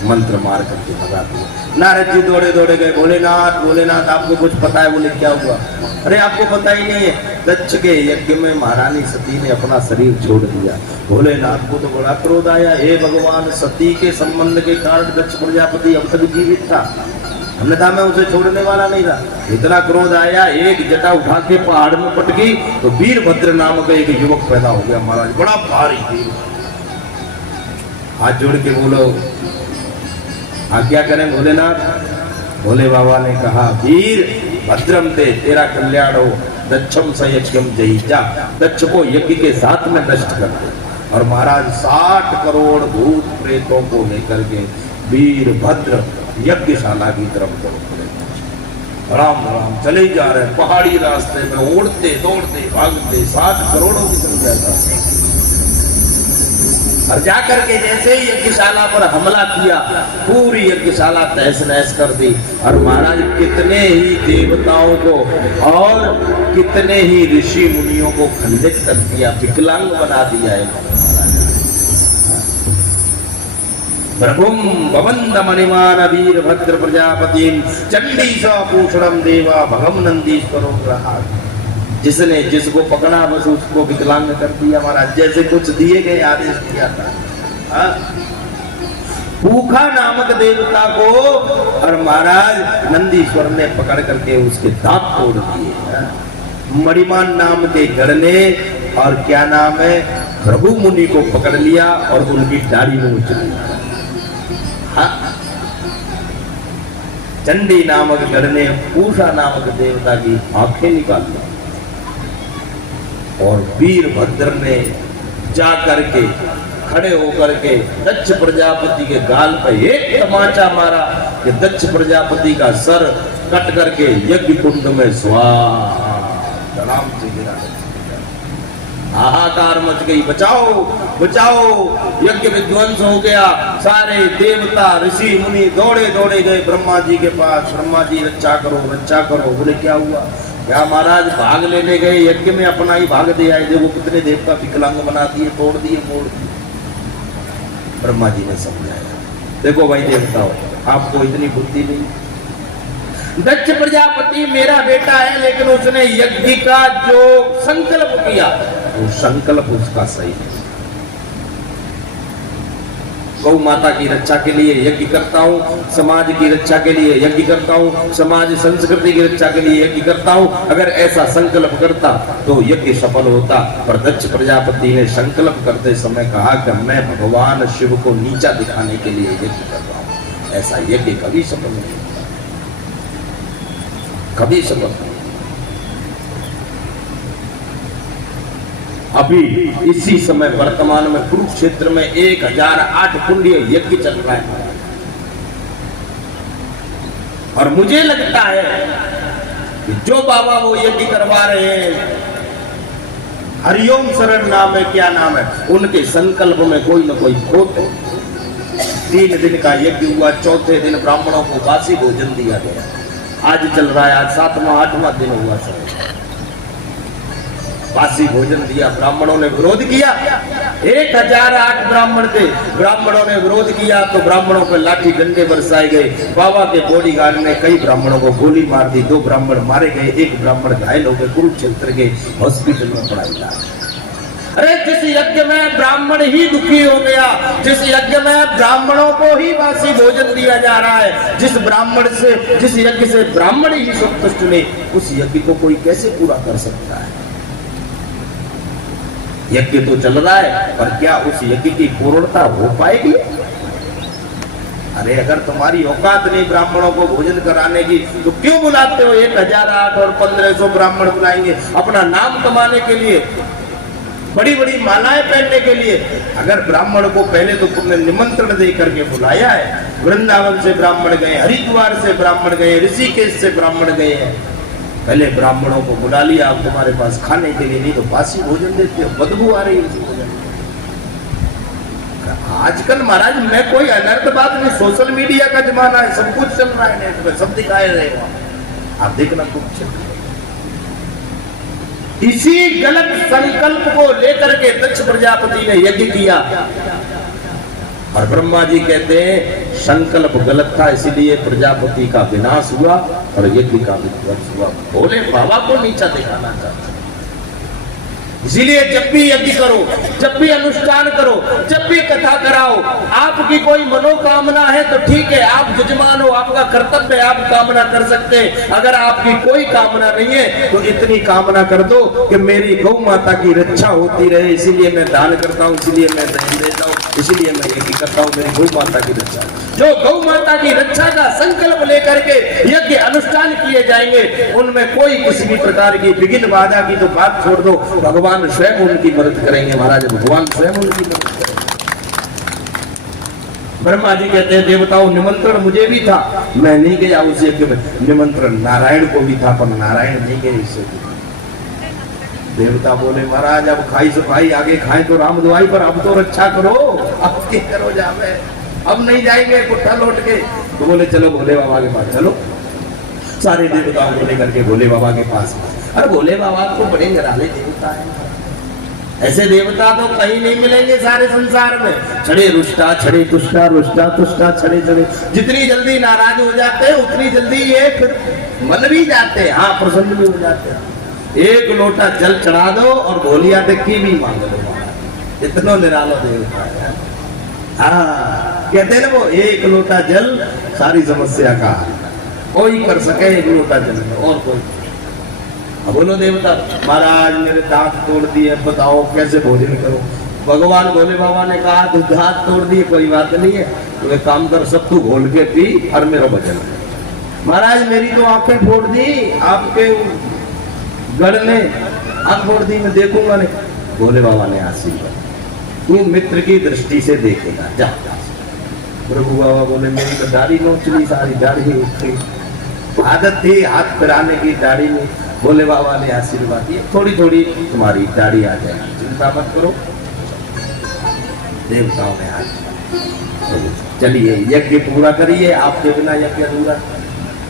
मंत्र मार करके भगा दिया। नारद जी दौड़े दौड़े गए, भोलेनाथ भोलेनाथ आपको कुछ पता है? बोले क्या हुआ? अरे आपको पता ही नहीं है, दक्ष के यज्ञ में महारानी सती ने अपना शरीर छोड़ दिया। भोलेनाथ को तो बड़ा क्रोध आया, हे भगवान, सती के संबंध के कारण दक्ष प्रजापति अब तक जीवित था, अन्यथा मैं उसे छोड़ने वाला नहीं था। इतना क्रोध आया, एक जटा उठा के पहाड़ में पटकी तो वीरभद्र नाम का एक युवक पैदा हो गया। महाराज बड़ा भारी थी। हाथ जोड़ के बोलो आज्ञा करें भोलेनाथ। भोले बाबा ने कहा, वीर भद्रम ते, तेरा कल्याण हो, दक्षम सयज्ञम जयी, जा दक्ष को यज्ञ के साथ में नष्ट कर दे। और महाराज 60 करोड़ भूत प्रेतों को लेकर के वीरभद्र यज्ञशाला की तरफ दौड़ पड़े। राम राम चले ही जा रहे, पहाड़ी रास्ते में उड़ते दौड़ते भागते 60 करोड़ों की संख्या था। और जाकर के जैसे ही यज्ञशाला पर हमला किया, पूरी यज्ञशाला तहस नहस कर दी। और महाराज कितने ही देवताओं को और कितने ही ऋषि मुनियों को खंडित कर दिया, विकलांग बना दिया है। प्रभुम भवंत मणिमान वीरभद्र प्रजापति चंडी पूषणम देवा भगम नंदीश्वरो ग्रहा। जिसने जिसको पकड़ा बस उसको विकलांग कर दिया महाराज, जैसे कुछ दिए गए आदेश दिया था। भूखा नामक देवता को और महाराज नंदीश्वर ने पकड़ करके उसके दांत तोड़ दिए। मणिमान नाम के गढ़ ने और क्या नाम है भृगु मुनि को पकड़ लिया और उनकी दाढ़ी में उछल दिया। चंडी नामक गढ़ ने पूषा नामक देवता की आंखें निकाल ली और वीरभद्र ने जा करके खड़े होकर के दक्ष प्रजापति के गाल पर एक तमाचा मारा कि दक्ष प्रजापति का सर कट करके यज्ञ कुंड में स्वाहा से गिरा। हाहाकार मच गई, बचाओ बचाओ, यज्ञ विध्वंस हो गया। सारे देवता ऋषि मुनि दौड़े दौड़े गए ब्रह्मा जी के पास। ब्रह्मा जी रक्षा करो रक्षा करो। बोले क्या हुआ? क्या महाराज भाग लेने गए यज्ञ में अपना ही भाग दे आए, देखो कितने देवता विकलांग बना दिए, तोड़ दिए, मोड़ दिए। ब्रह्मा जी ने समझाया, देखो भाई देवताओं, आपको इतनी बुद्धि नहीं। दक्ष प्रजापति मेरा बेटा है, लेकिन उसने यज्ञ का जो संकल्प किया वो संकल्प उसका सही है। गौ माता की रक्षा के लिए यज्ञ करता हूँ, समाज की रक्षा के लिए यज्ञ करता हूँ, समाज संस्कृति की रक्षा के लिए यज्ञ करता हूँ। अगर ऐसा संकल्प करता तो यज्ञ सफल होता। पर दक्ष प्रजापति ने संकल्प करते समय कहा कि मैं भगवान शिव को नीचा दिखाने के लिए यज्ञ कर रहा हूँ। ऐसा यज्ञ कभी सफल नहीं होता, कभी सफल नहीं। अभी इसी समय वर्तमान में कुरुक्षेत्र में 1008 कुंडीय यज्ञ चल रहा है। और मुझे लगता है कि जो बाबा वो यज्ञ करवा रहे हैं, हरिओम शरण नाम है, क्या नाम है, उनके संकल्प में कोई न कोई खोट है। 3 दिन का यज्ञ हुआ, चौथे दिन ब्राह्मणों को बासी भोजन दिया गया। आज चल रहा है, आज 7वां 8वां दिन हुआ सर। बासी भोजन दिया। ब्राह्मणों ने विरोध किया, 1008 ब्राह्मण थे, ब्राह्मणों ने विरोध किया तो ब्राह्मणों पर लाठी डंडे बरसाए गए। बाबा के बॉडीगार्ड ने कई ब्राह्मणों को गोली मार दी, 2 ब्राह्मण मारे गए, 1 ब्राह्मण घायल हो गए, कुरुक्षेत्र के हॉस्पिटल में पढ़ाई जा। अरे जिस यज्ञ में ब्राह्मण ही दुखी हो गया, जिस यज्ञ में ब्राह्मणों को ही बासी भोजन दिया जा रहा है, जिस यज्ञ से ब्राह्मण ही संतुष्ट नहीं, उस यज्ञ को कोई कैसे पूरा कर सकता है? यज्ञ तो चल रहा है, पर क्या उस यज्ञ की पूर्णता हो पाएगी? अरे अगर तुम्हारी औकात नहीं ब्राह्मणों को भोजन कराने की, तो क्यों बुलाते हो? 1008 और 1500 ब्राह्मण बुलाएंगे अपना नाम कमाने के लिए, बड़ी बड़ी मालाएं पहनने के लिए। अगर ब्राह्मण को पहले तो तुमने निमंत्रण दे करके बुलाया है, वृंदावन से ब्राह्मण गए, हरिद्वार से ब्राह्मण गए, ऋषिकेश से ब्राह्मण गए हैं, पहले ब्राह्मणों को बुला लिया, अब तुम्हारे पास खाने के लिए नहीं तो बासी भोजन देते हो, बदबू आ रही है। आजकल महाराज मैं कोई अनर्थ बात नहीं, सोशल मीडिया का जमाना है, सब कुछ चल रहा है नेट में, सब दिखाए रहे हो, आप देखना कुछ चल रहा है। इसी गलत संकल्प को लेकर के दक्ष प्रजापति ने यज्ञ किया और ब्रह्मा जी कहते हैं संकल्प गलत था, इसीलिए प्रजापति का विनाश हुआ और यज्ञ का विध्वंस हुआ। भोले बाबा को नीचा दिखाना चाहते, इसीलिए जब भी यज्ञ करो, जब भी अनुष्ठान करो, जब भी कथा कराओ, आपकी कोई मनोकामना है तो ठीक है, आप यजमान हो, आपका कर्तव्य है, आप कामना कर सकते हैं। अगर आपकी कोई कामना नहीं है तो इतनी कामना कर दो कि मेरी गौ माता की रक्षा होती रहे, इसीलिए मैं दान करता हूँ, इसीलिए मैं दही देता हूँ, इसलिए मैं यज्ञ करता हूँ, मेरी गौ माता की रक्षा। जो गौ माता की रक्षा का संकल्प लेकर के यज्ञ अनुष्ठान किए जाएंगे, उनमें कोई किसी भी प्रकार की विघ्न बाधा की तो बात छोड़ दो, भगवान स्वयं उनकी मदद करेंगे। महाराज भगवान स्वयं उनकी मदद करेंगे। ब्रह्मा जी कहते हैं देवताओं निमंत्रण मुझे भी था, मैं नहीं गया उस यज्ञ में, निमंत्रण नारायण को भी था पर नारायण नहीं गए इस यज्ञ में। देवता बोले महाराज अब खाई सफाई, आगे खाए तो राम दुआई, पर अब तो रक्षा करो, अब क्या करो जावे, अब नहीं जाएंगे कुट्ठा लौट के। तो बोले चलो भोले बाबा के पास चलो, सारे देवताओं को लेकर के भोले बाबा के पास। अरे भोले बाबा तो बड़े निराले देवता है, ऐसे देवता तो कहीं नहीं मिलेंगे सारे संसार में। छड़े रुष्टा, छड़े तुष्टा, रुष्टा तुष्टा, छड़े छड़े, जितनी जल्दी नाराज हो जाते हैं उतनी जल्दी ये फिर मन भी जाते हैं, हाँ प्रसन्न भी हो जाते हैं। एक लोटा जल चढ़ा दो और भोलिया की भी मांग लो, इतना निराला देवता है। हाँ कहते हैं ना वो, एक लोटा जल सारी समस्या का कोई कर सके, एक लोटा जल में और कोई। अब बोलो देवता महाराज मेरे दांत तोड़ दिए, बताओ कैसे भोजन करो? भगवान भोले बाबा ने कहा तू दांत तोड़ दिए कोई बात नहीं है, तो एक काम कर, सब तू घोल के पी और मेरा भजन। महाराज मेरी तो आंखें फोड़ दी, आपके गढ़ ने आंख फोड़ दी, मैं देखूंगा नहीं। भोले बाबा ने आशीर्वाद, तू मित्र की दृष्टि से देखेगा, जा। प्रभु बाबा बोले मेरी तो दाढ़ी नोच ली, सारी दाढ़ी उठ गई, आदत थी हाथ फिराने की दाढ़ी में। भोले बाबा ने आशीर्वाद दिए, थोड़ी थोड़ी तुम्हारी दाढ़ी आ जाएगी, चिंता मत करो। देवताओं ने आज चलिए यज्ञ पूरा करिए, आपके बिना यज्ञ अधूरा।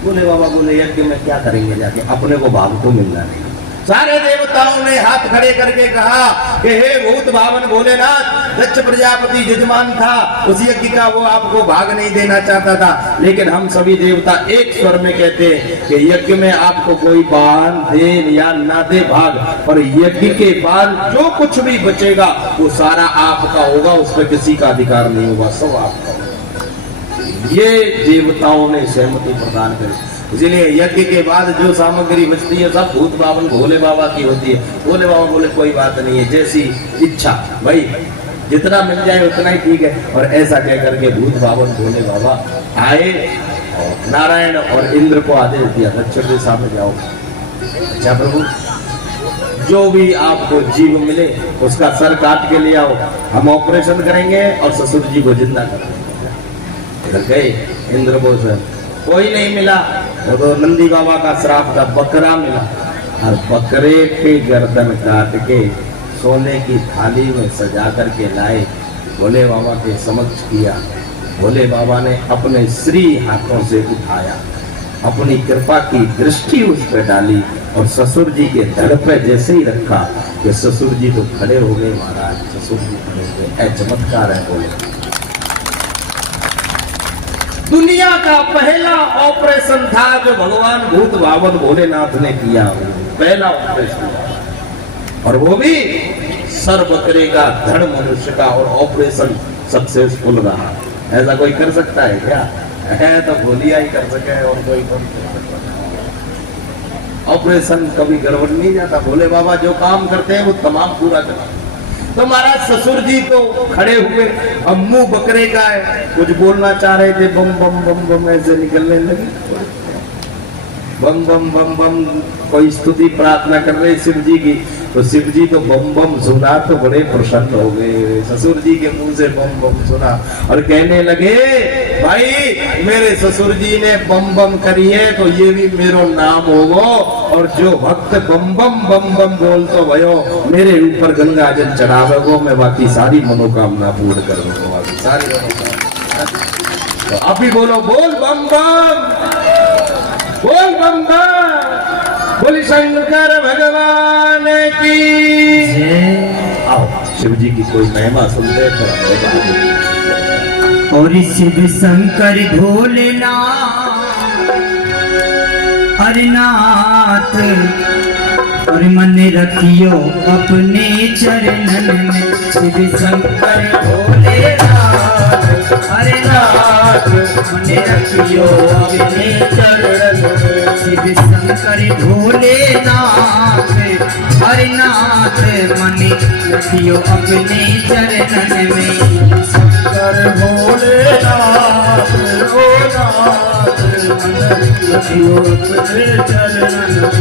भोले बाबा बोले यज्ञ में क्या करेंगे जाके, अपने को भाग तो मिलना नहीं। सारे देवताओं ने हाथ खड़े करके कहा कि हे भूत भावन भोलेनाथ, दक्ष प्रजापति यजमान था, उस यज्ञ का वो आपको भाग नहीं देना चाहता था, लेकिन हम सभी देवता एक स्वर में कहते हैं कि यज्ञ में आपको कोई बाण दे या ना दे भाग, पर यज्ञ के बाद जो कुछ भी बचेगा वो सारा आपका होगा, उस पर किसी का अधिकार नहीं होगा, सब आपका होगा। ये देवताओं ने सहमति प्रदान करी। इसलिए यज्ञ के बाद जो सामग्री बचती है सब भूत बावन भोले बाबा की होती है। भोले बाबा बोले कोई बात नहीं है, जैसी इच्छा भाई, जितना मिल जाए उतना ही ठीक है। और ऐसा कह करके भूत बावन भोले बाबा आए और नारायण और इंद्र को आदेश दिया, दक्ष के सामने जाओ। अच्छा प्रभु, जो भी आपको जीव मिले उसका सर काट के ले आओ, हम ऑपरेशन करेंगे और ससुर जी को जिंदा करेंगे। इधर गए इंद्र को कोई नहीं मिला, तो नंदी बाबा का श्राप था, बकरा मिला और बकरे के गर्दन काट के सोने की थाली में सजा करके लाए, भोले बाबा के समक्ष किया। भोले बाबा ने अपने श्री हाथों से उठाया, अपनी कृपा की दृष्टि उस पर डाली और ससुर जी के धड़ पे जैसे ही रखा, कि ससुर जी तो खड़े हो गए महाराज, ससुर जी खड़े हो गए, चमत्कार है बोले। दुनिया का पहला ऑपरेशन था जो भगवान भूत भावन भोलेनाथ ने किया, पहला ऑपरेशन, और वो भी सर बकरे का, धड़ मनुष्य का, और ऑपरेशन सक्सेसफुल रहा। ऐसा कोई कर सकता है क्या? है तो भोलिया ही कर सके, और कोई नहीं कर सकता। ऑपरेशन कभी गड़बड़ नहीं जाता, भोले बाबा जो काम करते हैं वो तमाम पूरा करते। तो महाराज ससुर जी तो खड़े हुए, अब मुंह बकरे का है, कुछ बोलना चाह रहे थे, बम बम बम बम ऐसे निकलने लगी, बम बम बम बम, कोई स्तुति प्रार्थना कर रहे शिव जी की, तो शिव जी तो बम बम सुना तो बड़े प्रसन्न हो गए, ससुर जी के मुंह से बम बम सुना, और कहने लगे भाई मेरे ससुर जी ने बम बम करी है तो ये भी मेरो नाम होगो, और जो भक्त बम बम बोल तो भयो मेरे ऊपर गंगा जल चढ़ावेगो, मैं बाकी सारी मनोकामना पूर्ण करूंगा, बाकी सारी मनोकामना। तो आप भी बोलो, बोल बम बम, बोल बम बम, बोल शंकर भगवान की जय। आओ शिव जी की कोई महिमा सुनते हैं। और शिव शंकर भोलेनाथ हरनाथ, और मन रखियो अपने चरणन में, शिव शंकर भोलेनाथ हरनाथ, मन रखियो अपने चरणन में, शिव शंकर भोलेनाथ हरनाथ, मन रखियो अपने चरणन में, शंकर भोलेनाथ भोलानाथ, मन रखियो अपने चरणन में,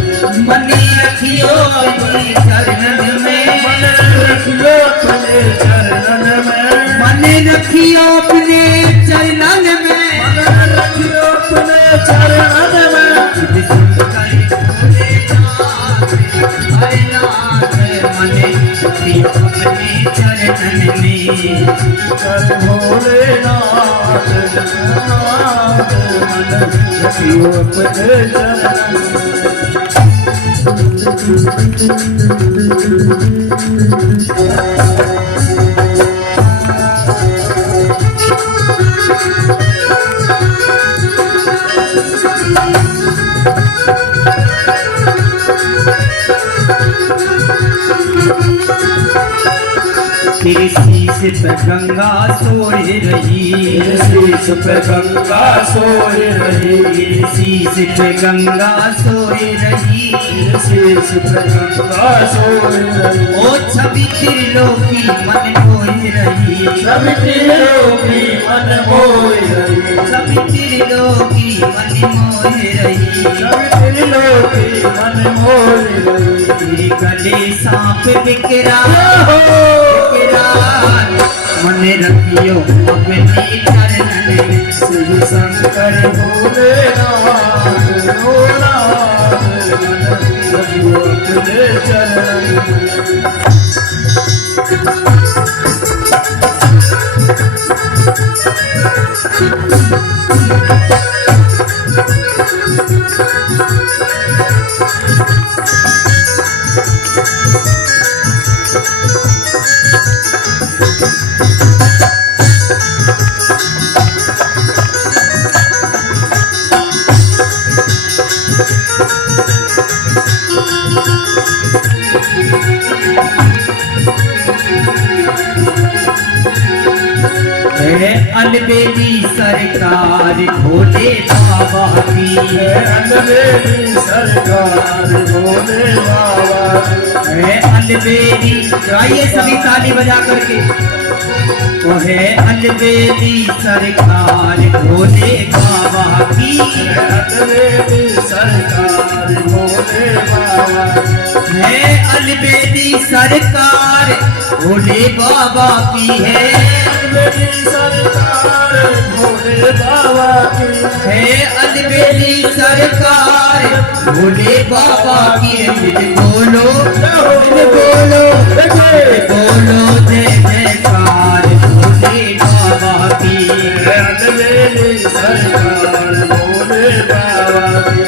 मन रखियो अपने चरणन में, मन रखियो अपने चरणन में, मन रखियो अपने चरणन में, मन रखियो अपने चरणन में, शिव शंकर भोलेनाथ हरनाथ, मन रखियो अपने चरणन में, शंकर भोलेनाथ भोलानाथ, मन रखियो अपने चरणन में। तेरे शीश पे गंगा सोए रही, शीश पे गंगा सोए रही, तेरे शीश पे गंगा सोए रही, शीश पे गंगा सोए रही, ओ छवि त्रिलोकी मन मोह रही, सभी त्रिलोकी मन मोह रही, छवि त्रिलोकी मन मोह रही, सभी त्रिलोकी मन मोह रही, तेरे गले सांप विकराल, मन रखियो अपने चरणन में, शिव शंकर भोलेनाथ भोलानाथ, मन रखियो अपने चरणन में। है अलबेली सरकार भोले बाबा की, अलबेली सरकार भोले बाबा, है अलबेली, गाइए सभी ताली बजा करके, वो है अलबेली सरकार भोले बाबा की, अलबेली सरकार भोले बाबा, है अलबेली सरकार भोले बाबा की, है अलबेली सरकार भोले बाबा की, है अलबेली सरकार भोले बाबा की, बोलो बोलो बोलो जय जयकार भोले बाबा की, अलबेली सरकार भोले बाबा की।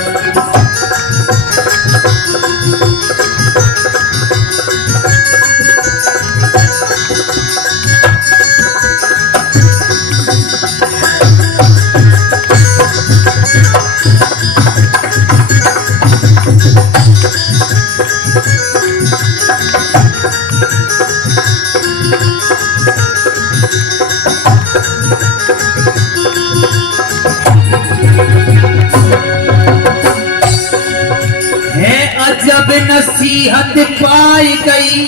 नसीहत पाई गई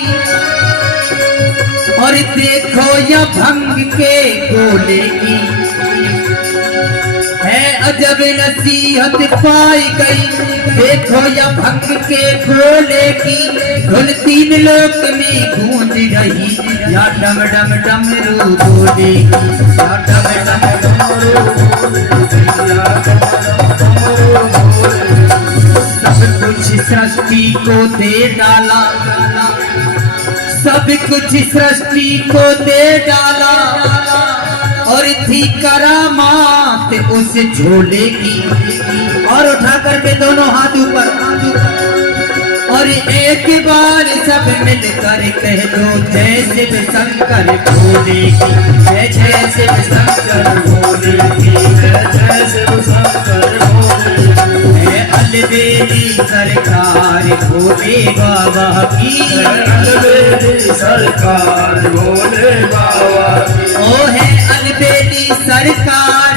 और देखो यह भंग के गोले की है अजब नसीहत पाई गई। देखो यह भंग के गोले की धुन तीन लोक में गूंज रही या डम डम डमरू बोले या डम डम डमरू सब कुछ सृष्टि को दे डाला, सब कुछ सृष्टि को दे डाला और थी करामात उस झोले की। और उठा करके दोनों हाथ ऊपर और एक बार सब मिलकर कह दो जय शिव शंकर भोले की, जय जय शिव शंकर भोले की, जय जय शिव शंकर भोले की। अलबेली सरकार भोले बाबा की, अलबेली सरकार भोले बाबा की। ओ है अलबेली सरकार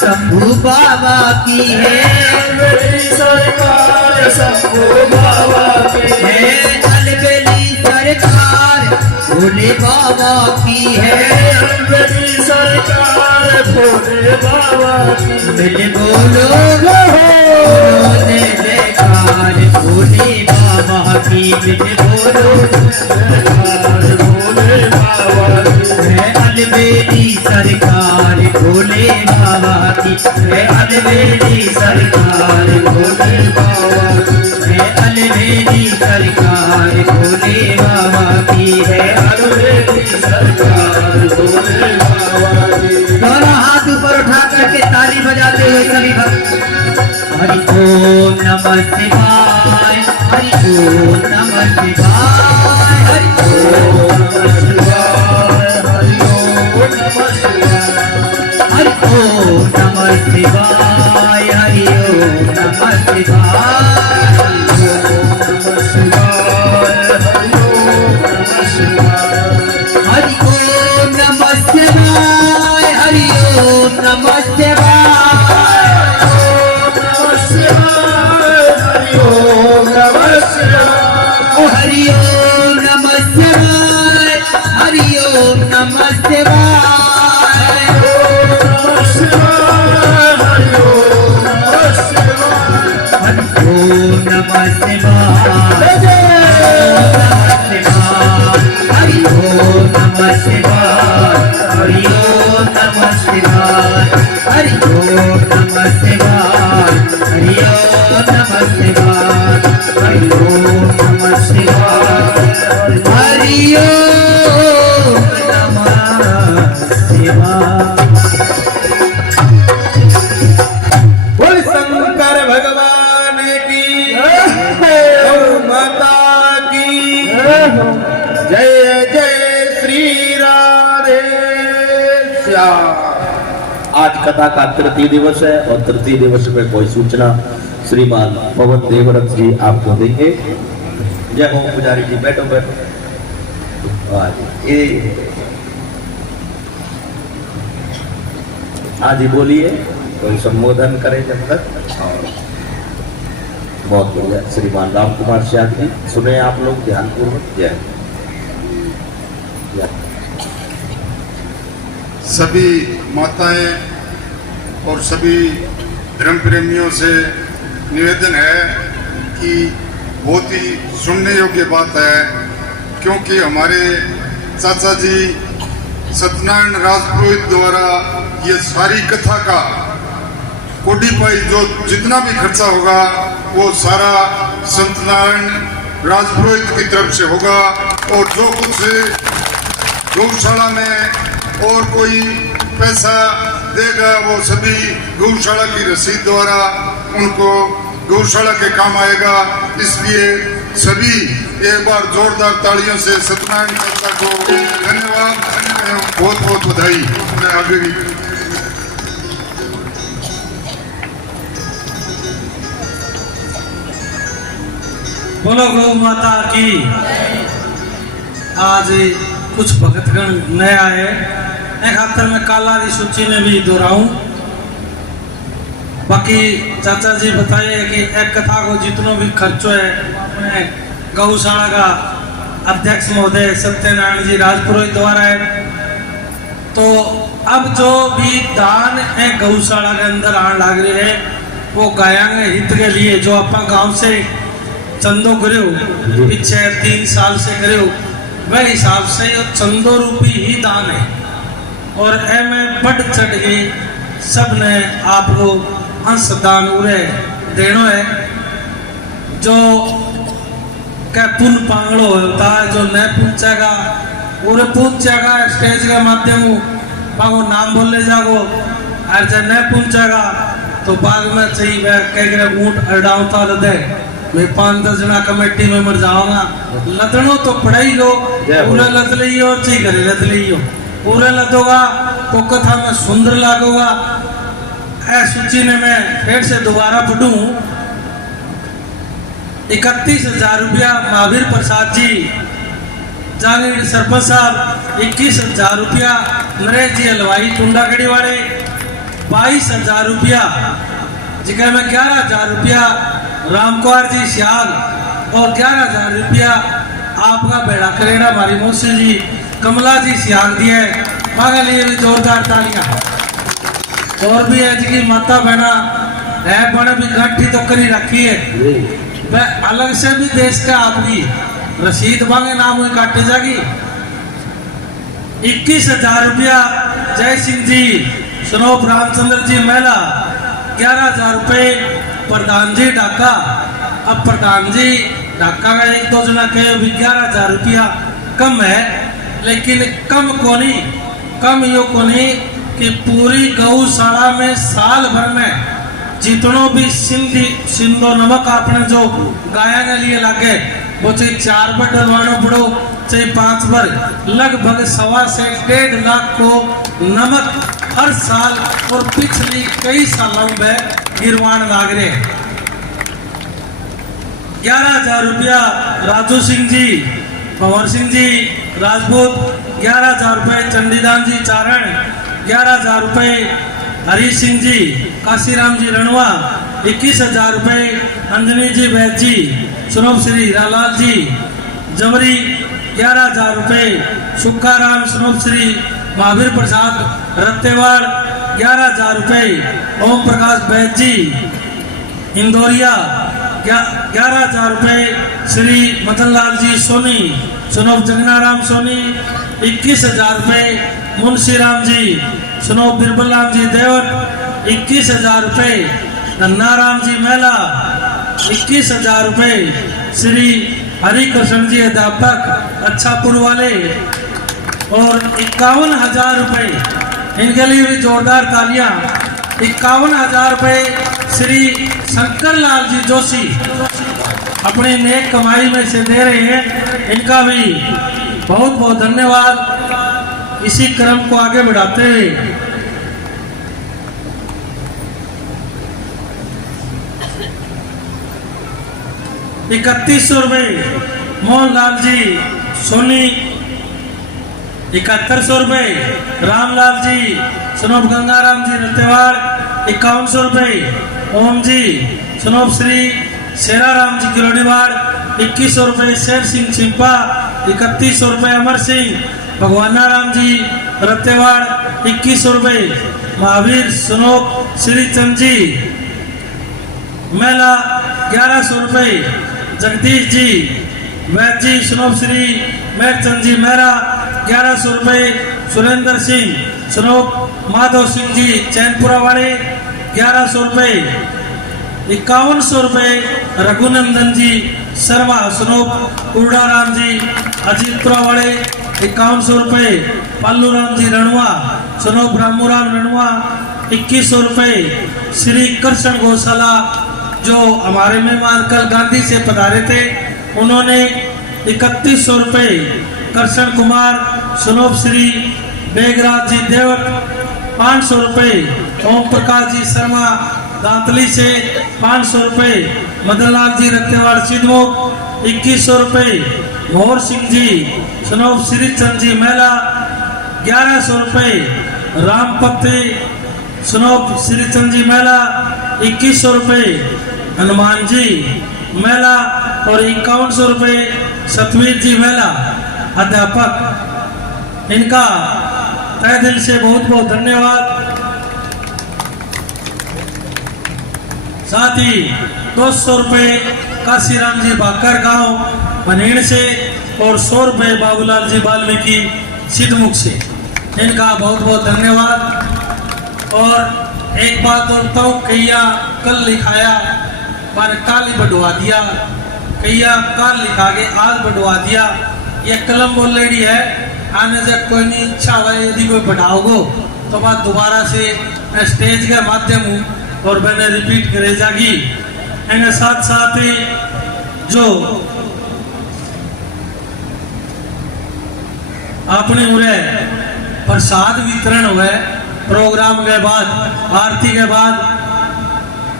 शंभू बाबा की है, अलबेली सरकार शंभू बाबा की है अलबेली सरकार भोले बाबा की है। अलबेली सरकार भोले बाबा की। मिल बोलो बोले जयकार भोले बाबा की, मिल बोलो सरकार भोले बाबा की। है अलबेली सरकार भोले बाबा की, है अलबेली सरकार भोले बाबा की, है अलबेली सरकार भोले बाबा की, है अलबेली सरकार भोले बाबा की। दोनों हाथ ऊपर उठा करके ताली बजाते हुए सभी भक्त हरि ओम नमः शिवाय, हरि ओम नमः शिवाय, हरि ओम नमः शिवाय, हरि ओम नमः शिवाय। हरि ओम नमः शिवाय, हरि ओम नमः शिवाय, हरि ओम नमः शिवाय, हरि ओम नमः शिवाय, ओ हरि ओम नमः शिवाय, हरि ओम नमः शिवाय, हरि ओम नमः शिवाय, हरि ओम नमः शिवाय, हरि ओम नमः शिवाय, हरि ओम नमः शिवाय, हरि ओम नमः शिवाय, हरि ओम नमः शिवाय, हरि ओम नमः शिवाय। बोल शंकर भगवान की, गौ माता की जय, जय श्री राधे श्याम। आज कथा का तृतीय दिवस है और तृतीय दिवस में कोई सूचना श्रीमान पवन देवव्रत जी आपको देंगे। जय हो पुजारी जी, बैठो बैठो। आज ही बोलिए, कोई संबोधन करें जब तक। और बहुत बढ़िया श्रीमान राम कुमार श्याम जी, सुने आप लोग ध्यान पूर्वक। जय जय। सभी माताएं और सभी धर्म प्रेमियों से निवेदन है कि बहुत ही सुनने योग्य बात है, क्योंकि हमारे चाचा जी सत्यनारायण राजपुरोहित द्वारा ये सारी कथा का कोडी पाई जो जितना भी खर्चा होगा वो सारा सत्यनारायण राजपुरोहित की तरफ से होगा। और जो कुछ गौशाला में और कोई पैसा देगा वो सभी गौशाला की रसीद द्वारा उनको गौशाला के काम आएगा। इसलिए सभी एक बार जोरदार तालियों से सत्यनारायण चाचा को धन्यवाद, बहुत बहुत बधाई। मैं आगे भी बोलो गौ माता की। आज कुछ भक्तगण नया है, एक खातर मैं काला की सूची में भी दोहराऊं। बाकी चाचा जी बताइए कि एक कथा को जितना भी खर्चो है अपने गौशाला का अध्यक्ष महोदय सत्यनारायण जी राजपुरोहित द्वारा है। तो अब जो भी दान है गौशाला के अंदर आने लग रहे हैं वो गायों के हित के लिए, जो अपना गांव से चंदो करो पीछे 3 साल से करो, वह हिसाब से ये चंदो रूपी ही दान है। और में बढ़ चढ़ के सब ने आपको अंश दान उरे देनो है। जो क्या पुण्य पांगड़ो होता है, जो न पूछेगा उरे पूछेगा स्टेज के माध्यम पागो नाम बोले जागो, और जब न पूछेगा तो बाद में चाहिए वह कह ऊँट अडावता लदे, मैं 5-10 जना कमेटी में मर जाऊंगा। लदनो तो पढ़ाई लो, पूरा लद लियो, ची करे लद लियो, पूरा लदोगा तो कथा में सुंदर लागोगा। ऐ सूची ने मैं फिर से दोबारा पढ़ूं। 31,000 रुपया महावीर प्रसाद जी जहांगीर सरपंच साहब, 21,000 रुपया नरेश जी हलवाई टुंडागढ़ी वाले, 22,000 रुपया जिसमें में 11,000 रुपया रामकुमार जी सियाल और 11,000 रुपया आपका बेड़ा करेड़ा हमारी मौसी जी कमला जी सियाल दिए। मांगे लिए भी जोरदार तालियां। और भी है जी माता बहना है बड़े भी गठ्ठी तो करी रखी है, वह अलग से भी देश का आपकी रसीद मांगे नाम हुई काटे जागी। 21,000 रुपया जय सिंह जी सनोप रामचंद्र जी मेला, 11,000 रुपये प्रधान जी ढाका। अब प्रधान जी ढाका का 1-2 जना के भी 11,000 रुपया कम है, लेकिन कम कोनी, कम यो कोनी कि पूरी गौशाला में साल भर में जितनों भी सिंधो नमक आपने जो गाया के लिए लगे, वो चाहे 4 बार डलवाना पड़ो चाहे 5 बार, लगभग 1.25 से 1.5 लाख को नमक हर साल और पिछली कई सालों में गिरवान लाग रहे। 11,000 रुपया राजू सिंह जी, भंवर सिंह जी राजपूत, 11,000 रुपये चंडीदान जी चारण, 11,000 रुपये हरी सिंह जी काशीराम जी रणवा, 21,000 रुपये अंजनी जी वैद जी, सुनोब श्री हीरालाल जी जमरी, 11,000 रुपये सुखाराम सुनोब श्री महावीर प्रसाद रत्तेवाड़, 11,000 रुपये ओम प्रकाश वैद जी इंदौरिया, 11,000 रुपये श्री मदनलाल जी सोनी सुनोब जगनाराम सोनी, 21,000 रुपये मुंशी राम जी सुनोब बिरबल राम जी देवट, 21,000 रुपये धन्नाराम जी मेला, 21,000 रुपये श्री हरिकृष्ण जी अध्यापक अच्छापुर वाले, और 51,000 रुपये इनके लिए भी जोरदार तालियां। 51,000 रुपये श्री शंकर लाल जी जोशी अपनी नेक कमाई में से दे रहे हैं, इनका भी बहुत बहुत धन्यवाद। इसी क्रम को आगे बढ़ाते हुए 3100 रुपये मोहनलाल जी सोनी, 7100 रुपये रामलाल जी सुनोब गंगाराम जी रतेवाड़, 5100 रुपये ओम जी सुनोब श्री शेराराम जी किरोड़ीवाड़, 2100 रुपये शेर सिंह छिंपा, 3100 रुपये अमर सिंह भगवानाराम जी रतेवाड़, 2100 रुपये महावीर सुनोब श्री चंद जी मेला, 1100 रुपये जगदीश जी वैद जी सुनोब श्री मेरचंद जी मेहरा, 1100 रुपये सुरेंद्र सिंह सुनोब माधव सिंह जी चैनपुरा वाले, 1100 रुपये, 5100 रुपये रघुनंदन जी शर्मा सुनोब उर्डाराम जी अजीतपुरा वाले, 5100 रुपये पल्लूराम जी रणवा सुनोब रामूराम रणवा, 2100 रुपये श्री कृष्ण गौशाला जो हमारे मेहमान कल गांधी से पधारे थे, उन्होंने 3100 रुपये कृष्ण कुमार सुनोब श्री बेगराज जी देवट, 500 रुपये ओम प्रकाश जी शर्मा दांतली से, 500 रुपये मदनलाल जी रत्तेवाड़ सिद्धमुख, 2100 रुपये मोहर सिंह जी सुनोब श्री चंद जी मेला, 1100 रुपये रामपति सुनोब श्री चंद जी मेला, 2100 रुपये हनुमान जी महिला और 5100 रुपये सतवीर जी महिला अध्यापक, इनका तहे दिल से बहुत बहुत धन्यवाद। साथ ही 200 रुपये काशीराम जी बाकर गांव बनेड़ से और 100 रुपये बाबूलाल जी वाल्मीकि सिद्धमुख से, इनका बहुत बहुत धन्यवाद। और एक बात और तो कैया कल लिखाया पर काल ही बढ़वा दिया, कैया काल लिखा के आज बढ़वा दिया। ये कलम ऑलरेडी है, आने से कोई नहीं इच्छा हुआ यदि कोई बढ़ाओगो तो बात दोबारा से स्टेज के माध्यम हूँ और मैंने रिपीट करे जागी। इनके साथ साथ ही जो अपने उरे प्रसाद वितरण हुए प्रोग्राम के बाद, आरती के बाद,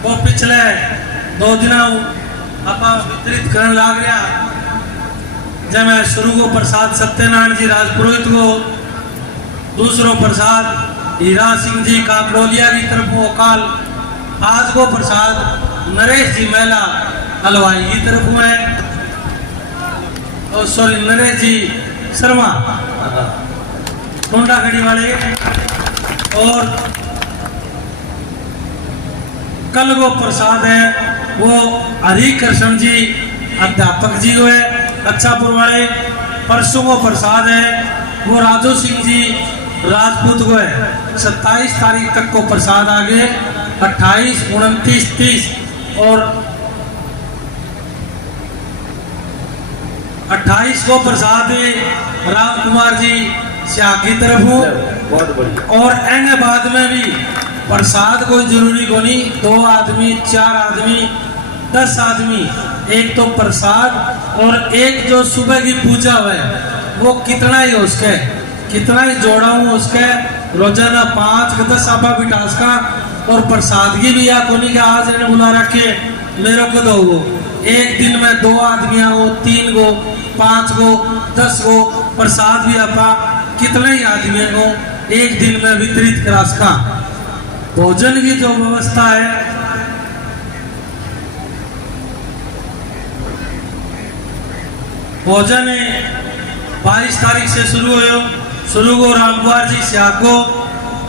वो पिछले 2 दिन आप वितरित करने लग रहा। जब मैं शुरू को प्रसाद सत्यनारायण जी राजपुरोहित को, दूसरों प्रसाद हीरा सिंह जी काकड़ोलिया की तरफ को काल, आज को प्रसाद नरेश जी महिला हलवाई की तरफ हुए, और सॉरी नरेश जी शर्मा टोंडा खड़ी वाले, और कल वो प्रसाद है वो हरि कृष्ण जी अध्यापक जी हुए अच्छापुर वाले। परसों को प्रसाद है वो राजू सिंह जी राजपूत को है। 27 तारीख तक को प्रसाद आगे, 28, 29, 30 और 28 को प्रसाद है राम कुमार जी शाह की तरफ हो। बहुत बढ़िया। और एंगे बाद में भी प्रसाद कोई जरूरी को नहीं, 2 आदमी, 4 आदमी, 10 आदमी, एक तो प्रसाद और एक जो सुबह की पूजा है वो कितना ही उसके, कितना ही जोड़ा हूँ उसके, रोजाना 5 का 10 आपा बिटास का, और प्रसाद की भी या कोनी का आज इन्हें बुला रखे मेरे को दो वो, एक दिन में 2 आदमी हो, 3 गो, 5 गो, 10 गो प्रसाद भी आपा कितने ही आदमी को एक दिन में वितरित करा सका। भोजन की जो व्यवस्था है भोजन 22 तारीख से शुरू हो रामकुमार जी शाह को,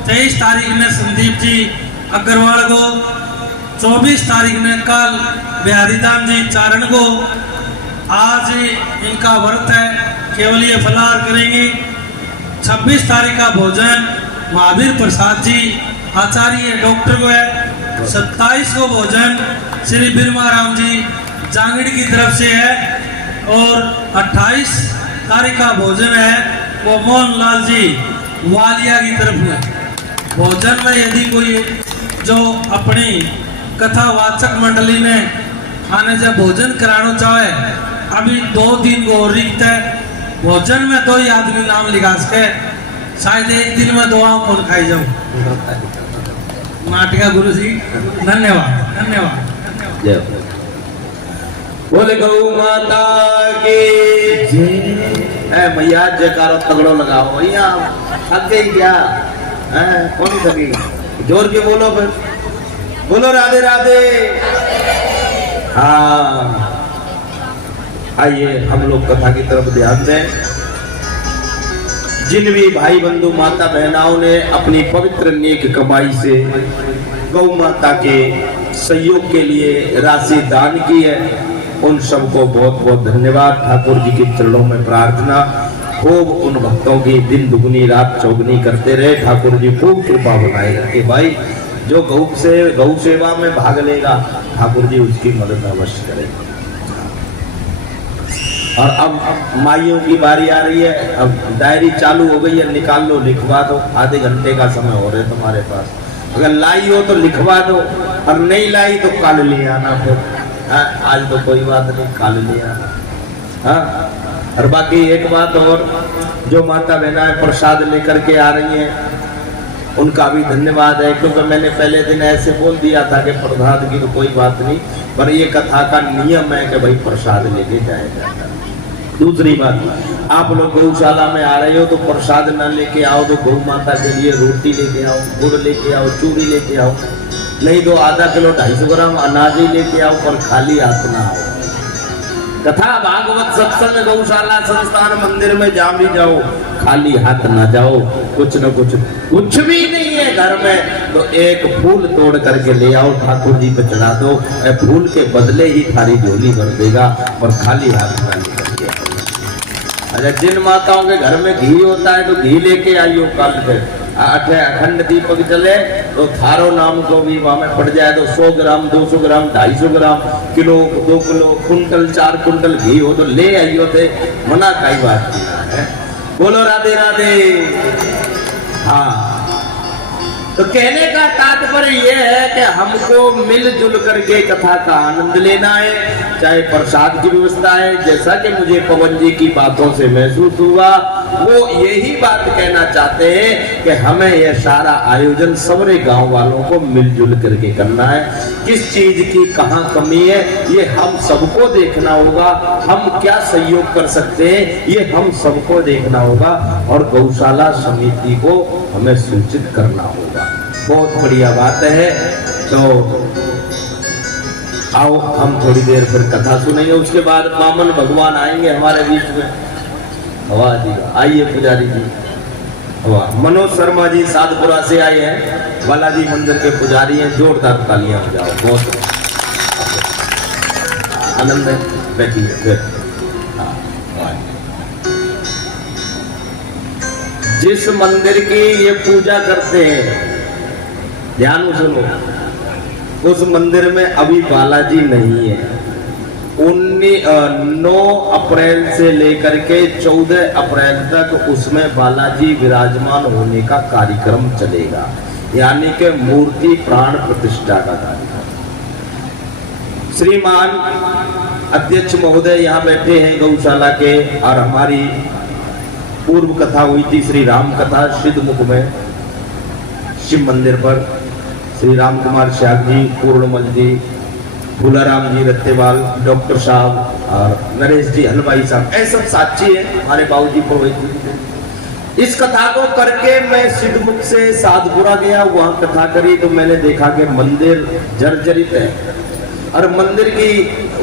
23 तारीख में संदीप जी अग्रवाल को, 24 तारीख में कल बिहारीदान जी चारण को। आज इनका व्रत है, केवल ये फलाहार करेंगे। 26 तारीख का भोजन महावीर प्रसाद जी आचार्य डॉक्टर को है। 27 को भोजन श्री बिरमा राम जी जांगड़ की तरफ से है, और 28 तारीख का भोजन है वो मोहनलाल जी वालिया की तरफ है। भोजन में यदि कोई जो अपनी कथावाचक मंडली में आने से भोजन कराना चाहे, अभी 2 दिन को रिक्त है, भोजन में 2 ही आदमी नाम लिखा सके, शायद एक दिन में 2 आम कौन खाई जाऊं। नाटिका गुरु जी धन्यवाद धन्यवाद। जय बोले गौ माता की जय। मैया जयकारो तगड़ो लगाओ भैया, थक गई क्या? कौन थकी? जोर के बोलो, फिर बोलो राधे राधे। हाँ आइए हम लोग कथा की तरफ ध्यान दें। जिन भी भाई बंधु माता बहनाओं ने अपनी पवित्र नेक कमाई से गौ माता के सहयोग के लिए राशि दान की है, उन सबको बहुत बहुत धन्यवाद। ठाकुर जी के चरणों में प्रार्थना, खूब उन भक्तों की दिन दुगनी रात चौगनी करते रहे। ठाकुर जी खूब कृपा बनाए रखे। भाई जो गौ सेवा में भाग लेगा, ठाकुर जी उसकी मदद अवश्य करेगा। और अब माइयों की बारी आ रही है। अब डायरी चालू हो गई है, निकाल लो, लिखवा दो। आधे घंटे का समय हो रहा है तुम्हारे पास। अगर लाई हो तो लिखवा दो, और नहीं लाई तो कल ले आना। फिर आज तो कोई बात नहीं, कल ले आना। हाँ, और बाकी एक बात और, जो माता बहनाएं प्रसाद लेकर के आ रही हैं उनका भी धन्यवाद है, क्योंकि मैंने पहले दिन ऐसे बोल दिया था कि प्रसाद की तो कोई बात नहीं, पर ये कथा का नियम है कि भाई प्रसाद लेके जाएगा। दूसरी बात, आप लोग गौशाला में आ रहे हो तो प्रसाद न लेके आओ तो गौ माता के लिए रोटी लेके आओ, गुड़ लेके आओ, चूड़ी लेके आओ, नहीं तो आधा किलो 250 ग्राम अनाज ही लेके आओ, पर खाली हाथ ना आओ। कथा भागवत सत्संग गौशाला संस्थान मंदिर में जा भी जाओ, खाली हाथ ना जाओ। कुछ न कुछ भी नहीं है घर में तो एक फूल तोड़ करके ले आओ, ठाकुर जी पे चढ़ा दो। फूल के बदले ही थारी झोली भर देगा, और खाली हाथ ना लेकर के आओ। अच्छा, जिन माताओं के घर में घी होता है तो घी लेके आइयो कल से। अखंड दीपक जले तो थारो नाम को भी वहां में पड़ जाए तो 100 ग्राम 200 ग्राम 250 ग्राम किलो 2 किलो कुंटल 4 कुंटल घी हो तो ले आइयो थे, मना कई बात है। बोलो राधे राधे। हाँ, तो कहने का तात्पर्य यह है कि हमको मिलजुल करके कथा का आनंद लेना है, चाहे प्रसाद की व्यवस्था है। जैसा कि मुझे पवन जी की बातों से महसूस हुआ, वो यही बात कहना चाहते हैं कि हमें यह सारा आयोजन सबरे गांव वालों को मिलजुल करके करना है। किस चीज की कहाँ कमी है ये हम सबको देखना होगा, हम क्या सहयोग कर सकते हैं ये हम सबको देखना होगा, और गौशाला समिति को हमें सूचित करना होगा। बहुत बढ़िया बात है। तो आओ हम थोड़ी देर फिर कथा सुनेंगे, उसके बाद वामन भगवान आएंगे हमारे बीच में। हवा जी आइए, पुजारी जी हवा। मनोज शर्मा जी साधपुरा से आए हैं, बालाजी मंदिर के पुजारी हैं, जोरदार तालियां बजाओ। बहुत आनंद है, बैठिए। जिस मंदिर की ये पूजा करते हैं, ध्यान सुनो, उस मंदिर में अभी बालाजी नहीं है। 9 अप्रैल से लेकर के 14 अप्रैल तक उसमें बालाजी विराजमान होने का कार्यक्रम चलेगा, यानी कि मूर्ति प्राण प्रतिष्ठा का कार्यक्रम। श्रीमान अध्यक्ष महोदय यहाँ बैठे हैं गौशाला के, और हमारी पूर्व कथा हुई थी श्री राम कथा सिद्धमुख में शिव मंदिर पर। श्री राम कुमार श्याग जी, पूर्णमल जी, भूलाराम जी रत्तेवाल, डॉक्टर साहब और नरेश जी हलवाई साहब, ऐसे सब साक्षी है। हमारे बाबूजी पुरोहित जी। इस कथा को करके मैं सिद्धमुख से साधपुरा गया, वहां कथा करी तो मैंने देखा कि मंदिर जर्जरित है, और मंदिर की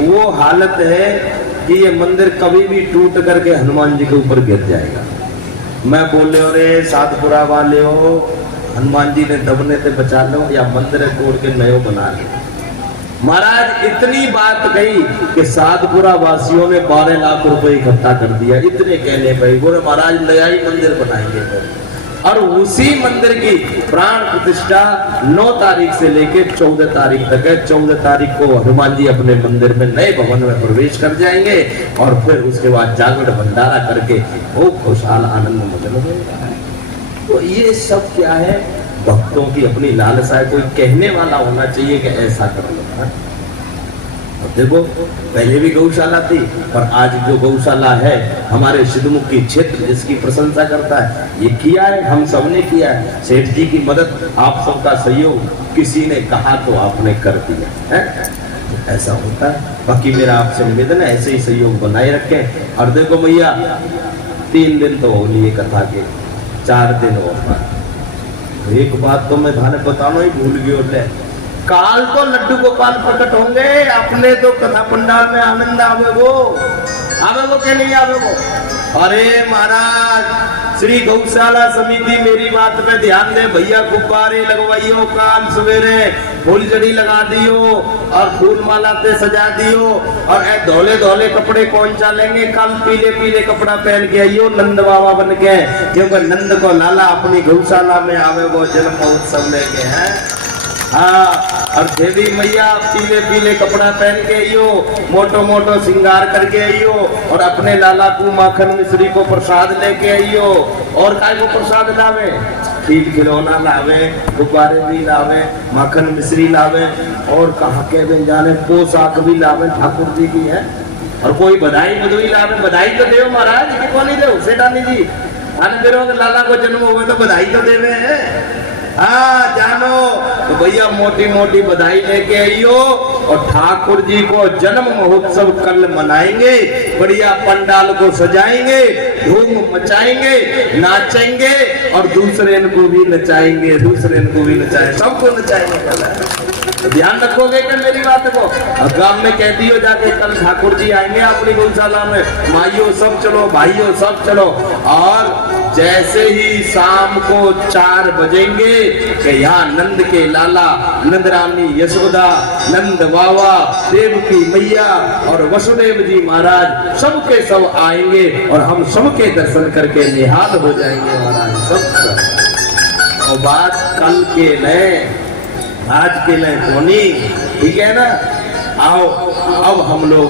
वो हालत है कि ये मंदिर कभी भी टूट करके हनुमान जी के ऊपर गिर जाएगा। मैं बोले अरे साधपुरा वाले हो, हनुमान जी ने दबने से बचा लो या मंदिर तोड़ के नयो बना लो। महाराज इतनी बात कही कि साधपुरा वासियों ने 12 लाख रुपए इकट्ठा कर दिया। इतने कहने पे बोले महाराज नया ही मंदिर बनाएंगे, और उसी मंदिर की प्राण प्रतिष्ठा 9 तारीख से लेके 14 तारीख तक है। 14 तारीख को हनुमान जी अपने मंदिर में नए भवन में प्रवेश कर जाएंगे, और फिर उसके बाद जागरण भंडारा करके वो खुशहाल आनंद मगन होगा। तो ये सब क्या है, भक्तों की अपनी लालसा है। कोई कहने वाला होना चाहिए कि ऐसा कर लो। देखो पहले भी गौशाला थी, पर आज जो गौशाला है हमारे सिद्धमुख की क्षेत्र जिसकी प्रशंसा करता है, ये किया है, हम सब ने किया है। सेठ जी की मदद, आप सबका सहयोग, किसी ने कहा तो आपने कर दिया है, तो ऐसा होता है। बाकी मेरा आपसे निवेदन है ऐसे ही सहयोग बनाए रखें। और देखो भैया 3 दिन तो हो लिए कथा के, 4 दिन और। एक बात तो मैं थाने बताना ही भूल गयो, काल तो लड्डू गोपाल प्रकट होंगे, अपने तो कथा पंडाल में आनंद आवे वो के नहीं आवे वो। अरे महाराज श्री गौशाला समिति मेरी बात पे ध्यान दे भैया, गुब्बारे लगवाइयो, काल सवेरे फूलझड़ी लगा दियो और फूल माला पे सजा दियो, और धोले धोले कपड़े कौन चालेंगे, कल पीले पीले कपड़ा पहन के आइयो नंद बाबा बन के, क्योंकि नंद को लाला अपनी गौशाला में आवे वो जन्म उत्सव लेके हैं। हाँ, और देवी मैया पीले पीले कपड़ा पहन के आइयो, मोटो मोटो श्रृंगार करके आइयो, और अपने लाला को माखन मिश्री को प्रसाद लेके आइयो। और काय को प्रसाद लावे, खीर खिलौना लावे, गुब्बारे भी लावे, माखन मिश्री लावे, और कहा के जाने पोशाक भी लावे ठाकुर जी की है, और कोई बधाई बधुई लावे। बधाई तो देव महाराज की को नहीं दो सेठानी जी, लाला को जन्म हुए तो बधाई तो देवे है। हाँ जानो तो भैया मोटी मोटी बधाई लेके आइयो, और ठाकुर जी को जन्म महोत्सव कल मनाएंगे, बढ़िया पंडाल को सजाएंगे, धूम मचाएंगे, नाचेंगे, और दूसरे को भी नचाएंगे, सबको नचाएंगे। ध्यान रखोगे क्या मेरी बात को? अब गांव में कह दियो जाके कल ठाकुर जी आएंगे अपनी गौशाला में, माइयों सब चलो, भाइयों सब चलो। और जैसे ही शाम को 4 बजेंगे कि यहाँ नंद के लाला, नंद रानी यशोदा, नंद बाबा, देवकी मैया और वसुदेव जी महाराज सबके सब आएंगे और हम सबके दर्शन करके निहाल हो जाएंगे महाराज सब। और बात कल के लिए आज के लिए धोनी, ठीक है ना? आओ अब हम लोग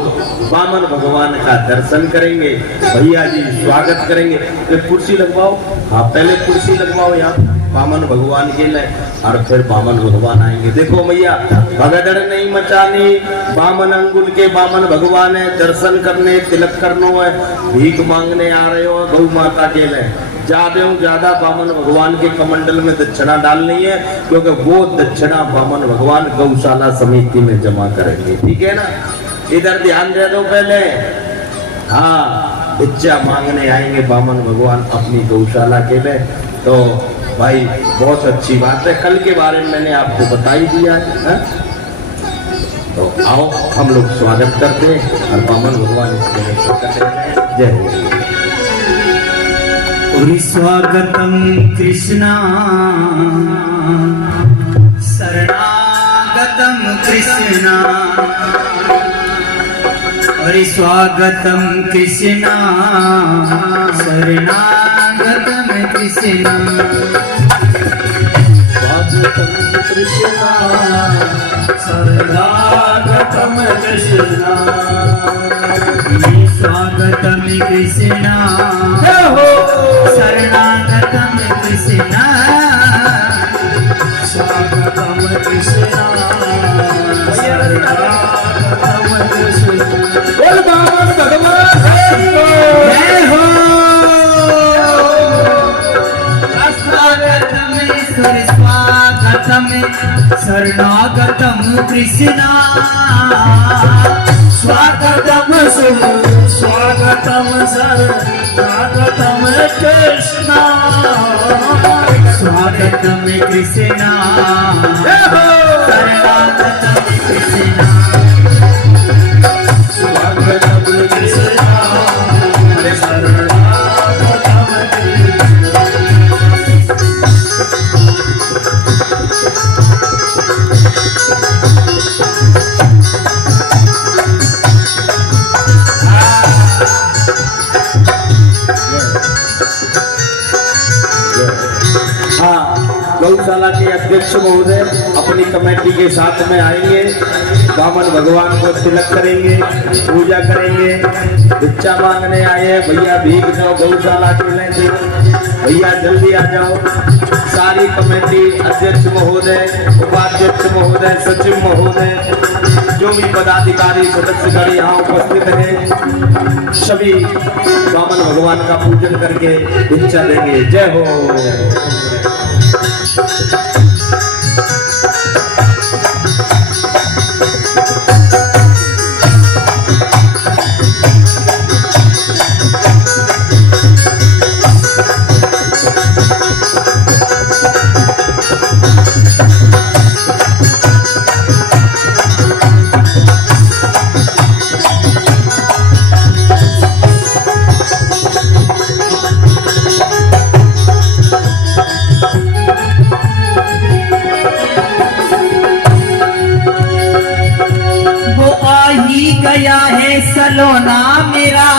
वामन भगवान का दर्शन करेंगे, भैया जी स्वागत करेंगे। फिर कुर्सी लगवाओ, हाँ पहले कुर्सी लगवाओ यहाँ वामन भगवान के लिए और फिर वामन भगवान आएंगे। देखो भैया भगदड़ नहीं मचानी, वामन अंगुल के वामन भगवान है, दर्शन करने तिलक करनो है, भीख मांगने आ रहे हो गौ माता के लिए। ज्यादा वामन भगवान के कमंडल में दक्षिणा डालनी है, क्योंकि वो दक्षिणा वामन भगवान गौशाला समिति में जमा करेंगे, ठीक है ना? इधर ध्यान दे दो पहले। हाँ इच्छा मांगने आएंगे वामन भगवान अपनी गौशाला के लिए। तो भाई बहुत अच्छी बात है, कल के बारे में मैंने आपको बता ही दिया है। तो आओ हम लोग स्वागत करते हैं और वामन भगवान जय हो। स्वागतम कृष्णा शरणागतम कृष्णा, और स्वागतम कृष्णा शरणागतम कृष्णा, स्वागतम कृष्णा शरणागतम कृष्णा, स्वागतम कृष्णा शरणागतम कृष्णा, स्वागतम कृष्णा शरणागतम कृष्णा। बोल वामन भगवान जय हो। स्वागतम स्वागतम शरणागतम कृष्णा, स्वागतम स्वागतम शरणागतम कृष्णा, स्वागतम कृष्णा शरणागतम कृष्णा, स्वागतम कृष्णा शरणागतम गौशाला के अध्यक्ष महोदय अपनी कमेटी के साथ में आएंगे, वामन भगवान को तिलक करेंगे, पूजा करेंगे। भिक्षा मांगने आए हैं भैया, भीख दो गौशाला के लिए, भैया जल्दी आ जाओ। सारी कमेटी अध्यक्ष महोदय, उपाध्यक्ष महोदय, सचिव महोदय, जो भी पदाधिकारी सदस्यगण यहाँ उपस्थित हैं, सभी वामन भगवान का पूजन करके भिक्षा देंगे। जय हो। गया है सलोना मेरा,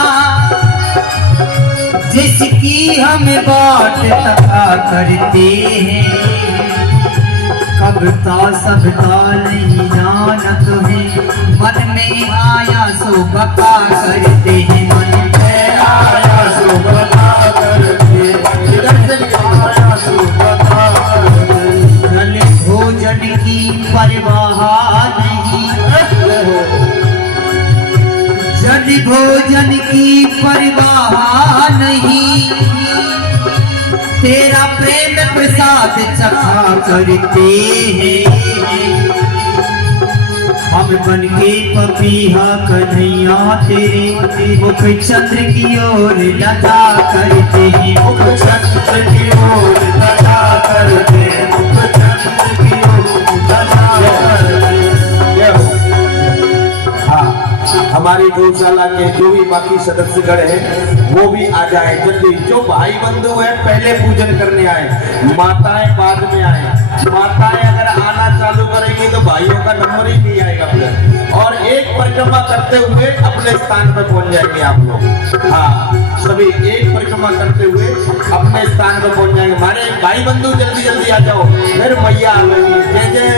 जिसकी हम बात तका करते हैं। कबता सबता नहीं जानत है, मन में आया सो बका करते हैं, मन में आया सो बका करते आया सो बका करते। भोजन की परवाह नहीं, जल भोजन की परवाह नहीं, तेरा प्रेम प्रसाद चखा करते हैं। हम बन के पपीहा कन्हैया तेरे मुख चंद्र की ओर लगा करते हैं, मुख चंद्र की ओर लगा करते, मुख चंद्र की ओर लगा करते। हमारी गौशाला के जो भी बाकी सदस्यगण हैं वो भी आ जाए जल्दी। जो भाई बंधु है पहले पूजन करने आए, माताएं बाद में आए। माताएं अगर आना चालू करेंगी तो भाइयों का नंबर ही नहीं आएगा फिर, और एक परिक्रमा करते हुए अपने स्थान पर पहुंच जाएंगे आप लोग। हाँ, सभी एक परिक्रमा करते हुए अपने स्थान पर पहुंच जाएंगे। हमारे भाई बंधु जल्दी जल्दी आ जाओ, फिर मैया आ गई। जय जय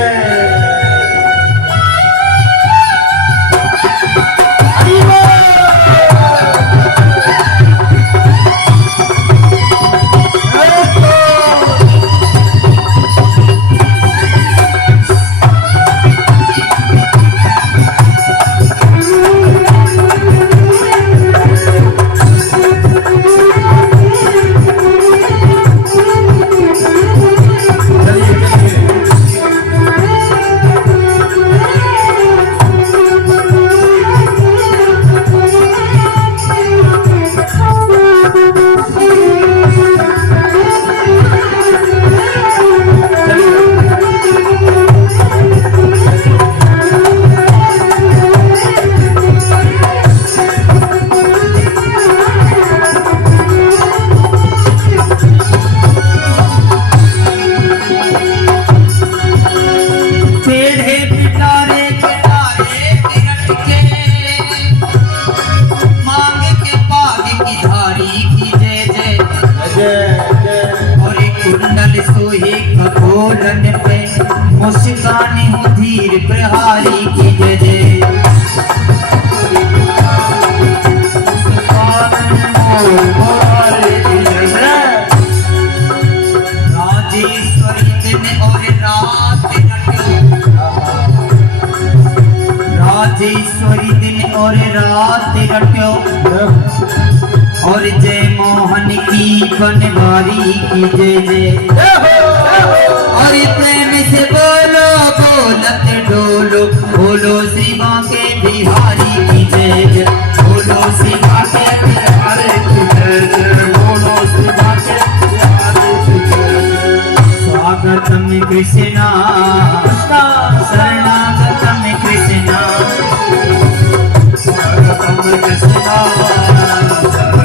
मुस्कान धीर प्रहारी की जय जय। राजेश्वरी दिन और रात राजेश्वरी दिन और रात रटो, और जय मोहन की बनवारी की जय जय। और प्रेम से बोलो बोलत डोलो, बोलो श्री बांके बिहारी की जय जय। बोलो श्री बांके बिहारी की जय जय। बोलो श्री बांके बिहारी की जय जय। स्वागतम कृष्णा शरणागतम कृष्णा, स्वागतम कृष्णा शरणागतम।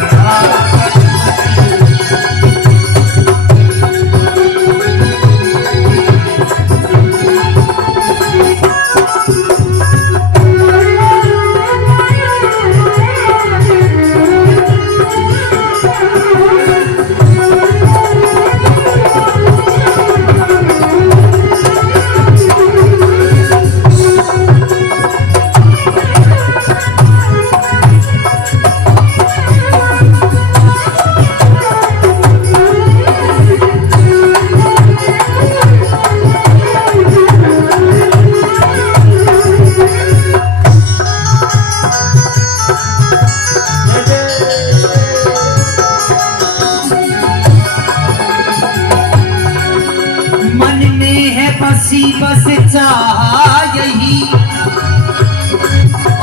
बसी बस चाह यही,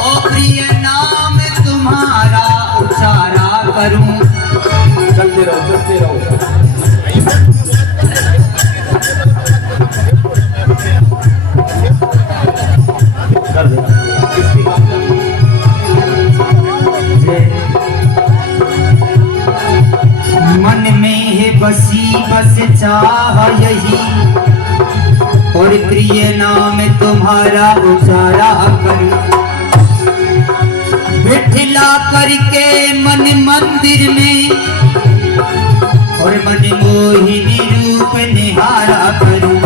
ओ प्रिय नाम तुम्हारा उचारा करूं। चलते रहो चलते रहो। मन में है बसी बस चाह यही, और प्रिय नाम तुम्हारा उचारा करूं। बिठला करके मन मंदिर में, और मन मोहिनी रूप निहारा करूं।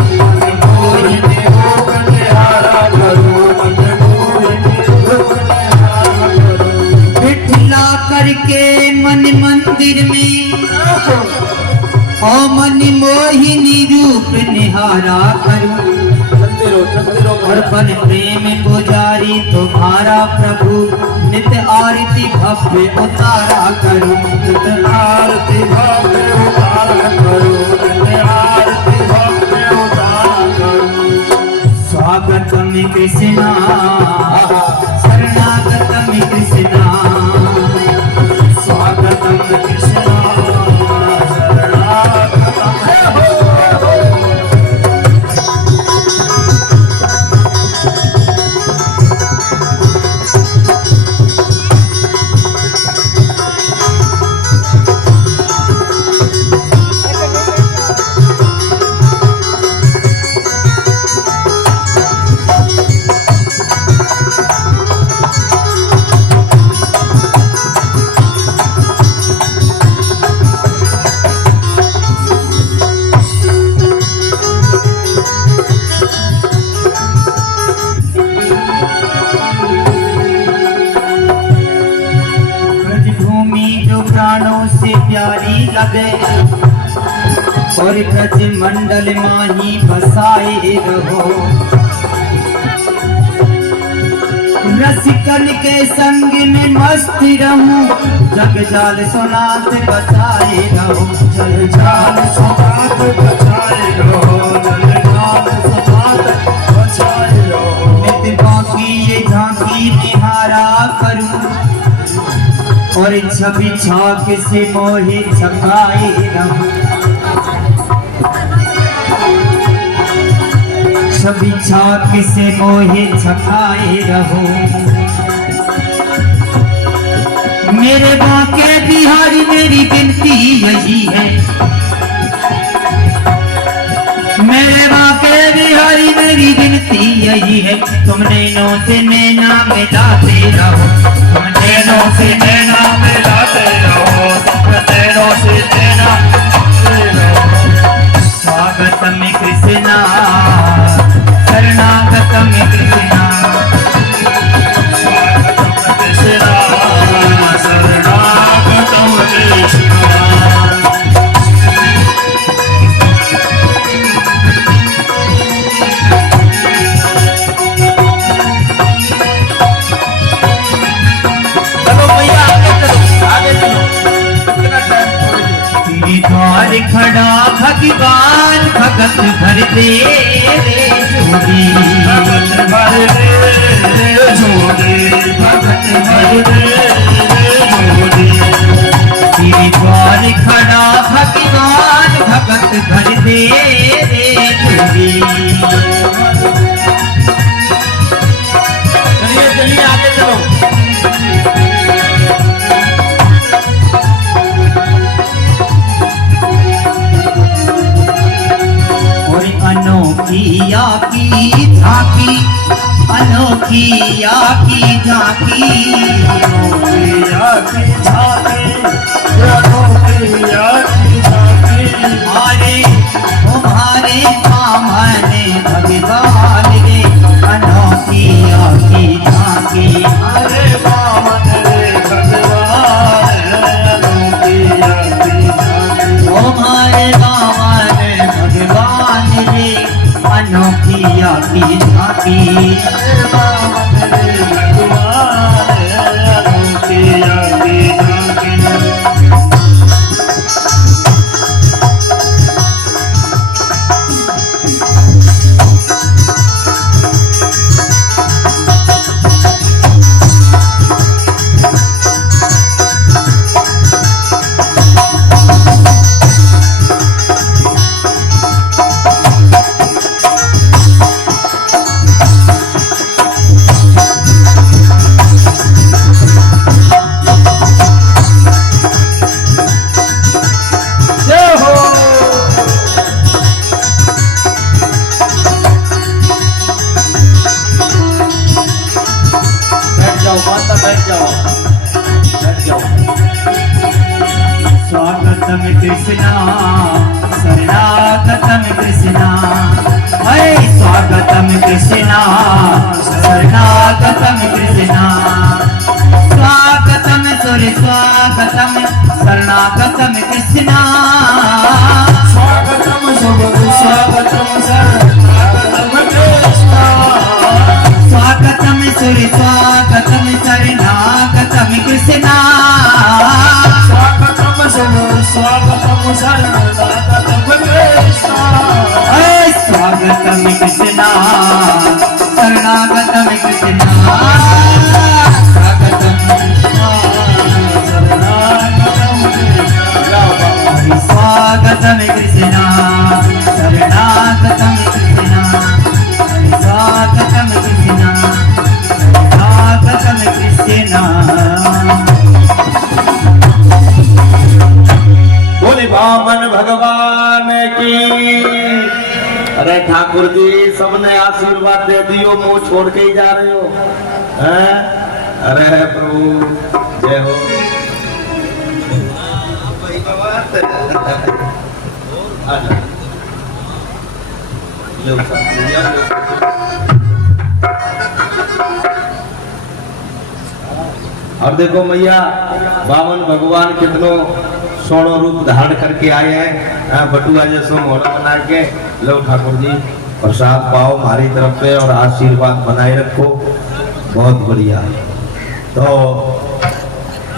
मोहिनी रूप निहारा करूं, मन मोहिनी रूप निहारा करूं। बिठला करके मन मंदिर में, ओ मन मोहिनी रूप निहारा करूं। अर्पण प्रेम पुजारी तुम्हारा प्रभु, नित्य आरती भव्य उतारा करूं। नित्य आरती भव्य उतारा करूं, नित्य आरती भव्य उतारा करूं। स्वागतम कृष्णा शरणागतम कृष्णा, स्वागतम कृष्णा भूमि जो प्राणों से प्यारी लगे और ब्रज मंडल माही बसाए रहो। रसिकन के संग में मस्त रहूं, जग जाल सुनात बचाए रहो। जग जाल सुनात बचाए रहो, जग जाल सुनात बचाए रहो। नित बाकी ये झांकी निहारा करूं और छवि छाक से मोहे छकाए रहूं। छवि छाक से मोहे छकाए रहो। मेरे बांके बिहारी मेरी विनती यही है, मेरे बांके बिहारी मेरी विनती यही है, तुम नैनों से नैना मिलाते रहो, तुम नैनों से नैना मिलाते रहो, तुम नैनों से नैना मिलाते रहो। स्वागतम कृष्णा शरणागतम कृष्णा, स्वागतम कृष्णा शरणागतम कृष्णा। द्वार खड़ा भगवान भगत भर दे रे झोली, भगत भर दे रे झोली, भगत भर दे रे झोली। द्वार खड़ा भगवान भगत भर दे रे झोली। चलिए चलिए आगे चलो। अनोखी या की झांकी, अनोखी या की झांकी, अनोखी या की झांकी, अनोखी या की झांकी। हमारे तुम्हारे सामने भगवान रे, अनोखी या की झांकी, हमारे सामने भगवान, अनोखी या की झांकी। तुम्हारे सामने भगवान रे, अनोखी या की झांकी, भगवान अनोखी या की झांकी। स्वागतम कृष्णा शरणागतम कृष्णा, हरे स्वागतम कृष्णा शरणागतम कृष्णा। स्वागतम सूर्य स्वागतम शरणागतम कृष्णा, स्वागतम सूर्य स्वागतम शरणागतम कृष्णा। स्वागतम सूर्य स्वागतम शरणागतम कृष्णा, स्वागतम सूर्य स्वागतम शरणागतम कृष्णा। स्वागतम कृष्णा शरणागतम कृष्णा, स्वागतम शरणागतम कृष्णा। स्वागतम कृष्णा शरणागतम कृष्णा, स्वागतम कृष्णा शरणागतम कृष्णा। बोले वामन भगवान की। अरे ठाकुर जी सबने आशीर्वाद दे दियो, मुंह छोड़ के ही जा रहे हो हैं? अरे प्रभु जय हो। और देखो मैया बावन भगवान कितनो सोनो रूप धारण करके आए हैं, बटुआ जैसो मोहरा बना के। लो ठाकुर जी प्रसाद पाओ हमारी तरफ से और आशीर्वाद बनाए रखो। बहुत बढ़िया। तो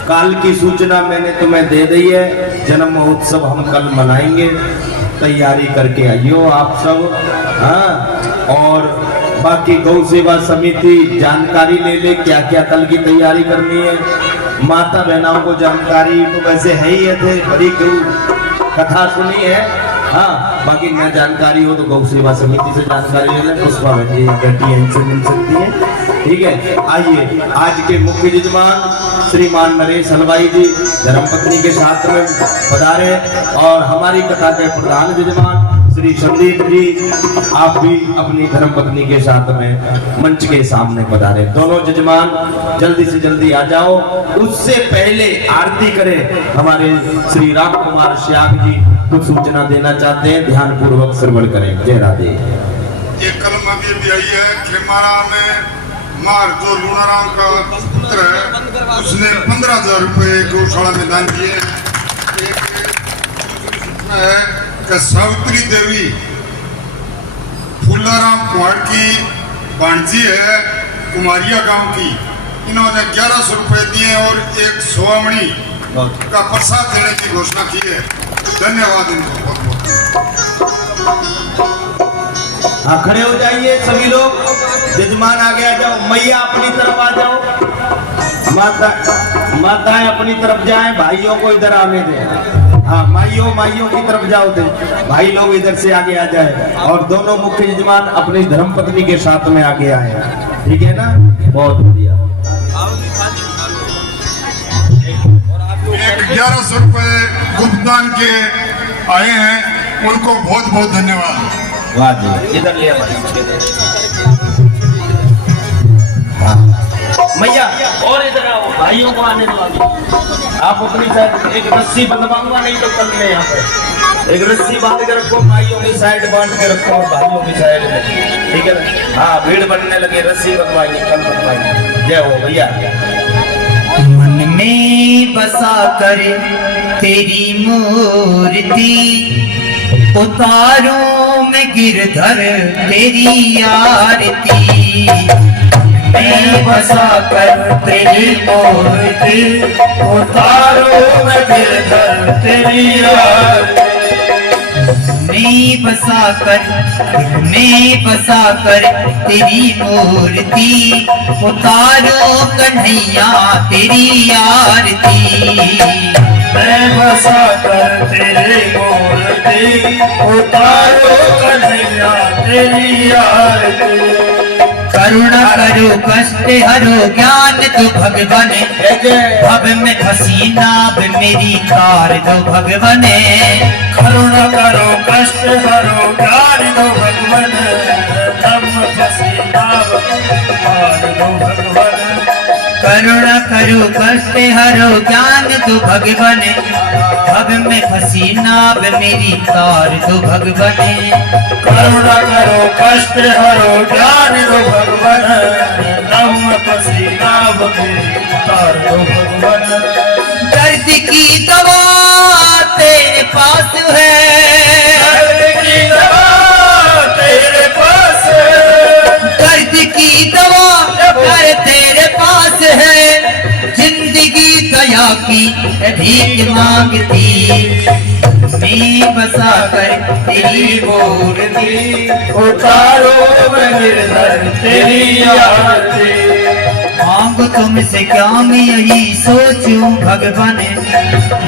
काल की सूचना मैंने तुम्हें दे दी है, जन्म महोत्सव हम कल मनाएंगे, तैयारी करके आइयो आप सब। हाँ, और बाकी गौ सेवा समिति जानकारी ले ले क्या क्या कल की तैयारी करनी है। माता बहनों को जानकारी तो वैसे है ही है, थे बड़ी क्यों कथा सुनी है। हाँ, बाकी न जानकारी हो तो गौ सेवा समिति से जानकारी ले लें, पुष्पा बेटी इनसे मिल सकती है। ठीक है, आइए आज के मुख्य यजमान श्रीमान नरेश हलवाई जी धर्मपत्नी के साथ में पधारे और हमारी कथा के प्रधान यजमान श्री संदीप जी आप भी अपनी धर्मपत्नी के साथ में मंच के सामने पधारे। दोनों यजमान जल्दी से जल्दी आ जाओ। उससे पहले आरती करें हमारे श्री राम कुमार श्याम जी कुछ सूचना देना चाहते हैं, ध्यान पूर्वक श्रवण करें। जय राधे। ये कलम अभी भी आई है खेमारा में मार जो लूनाराम का पुत्र है उसने 15,000 रुपए गौशाला में दान किए। है कि सावित्री देवी फूलाराम कुमार की भांजी है कुमारिया गांव की, इन्होंने 1100 रुपए दिए और एक सोआमणी का प्रसाद देने की घोषणा की है। धन्यवाद इनको बहुत बहुत। हाँ, खड़े हो जाइए सभी लोग, यजमान आगे आ जाओ, मैया अपनी तरफ आ जाओ, माताएं अपनी तरफ जाएं, भाइयों को इधर आने दें। हाँ, माइयों की तरफ जाओ थे, भाई लोग इधर से आगे आ जाए और दोनों मुख्य यजमान अपनी धर्मपत्नी के साथ में आगे आए। ठीक है ना, बहुत बढ़िया। 1100 रुपए गुप्तदान के आए हैं, उनको बहुत बहुत धन्यवाद। वाह जी, इधर ले मैया और इधर आओ, भाइयों को आने दो। आप अपनी साइड एक रस्सी बंधवाऊंगा, नहीं तो कल में यहाँ पे एक रस्सी बांध के रखो, भाइयों की साइड बांध के रखो और भाइयों की साइड में। ठीक है ना? हाँ, भीड़ बनने लगे, रस्सी बनवाएंगे, कल बनवाएंगे। जय हो भैया। मन में बसा कर तेरी मूर्ति उतारूं मैं गिरधर तेरी आरती। मैं बसा कर तेरी मूर्ति उतारूं मैं गिरधर तेरी आरती। मैं बसा कर तेरी मूर्ति उतारो कन्हैया तेरी आरती। मैं बसा कर तेरी मूर्ति उतारो कन्हैया तेरी आरती। करुणा करो कष्ट हरो ज्ञान दो भगवान, भव में फंसी नाव मेरी तार दो भगवान। करुणा करो कष्ट हरो ज्ञान दो भगवान, भव में फंसी नाव तार दो भगवान। करुणा करो कष्ट हरो ज्ञान दो भगवान, भव में फंसी नाव मेरी तार दो भगवान। करुणा करो कष्ट हरो ज्ञान दो भगवान, भव में फंसी नाव मेरी तार दो भगवान। दर्द की दवा तेरे पास है, दर्द की दवा तेरे पास है, दर्द की दवा तेरे पास है। जिंदगी दया की भीख मांगती, मैं बसा कर तेरी मूर्ति उतारो मैं गिरधर तेरी आरती। मांगो तुमसे क्या मैं यही सोचूं भगवान,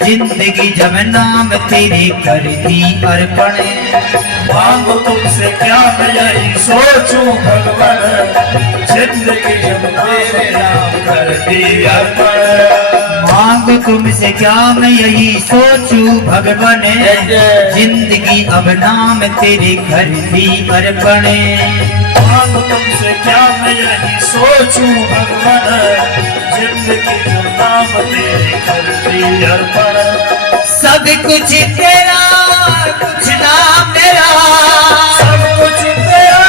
जिंदगी जब नाम तेरे कर दी अर्पण। मांगो तुमसे क्या मैं यही सोचूं भगवान, जिंदगी जब तेरे नाम कर दी अर्पण। मांगो तुमसे क्या मैं यही सोचूं भगवान, जिंदगी अब नाम तेरे कर दी अर्पण। मांगो तुमसे क्या मैं यही सोचूं भगवान, जिंदगी जब नाम तेरे कर दी अर्पण। सब कुछ तेरा कुछ ना मेरा, सब कुछ तेरा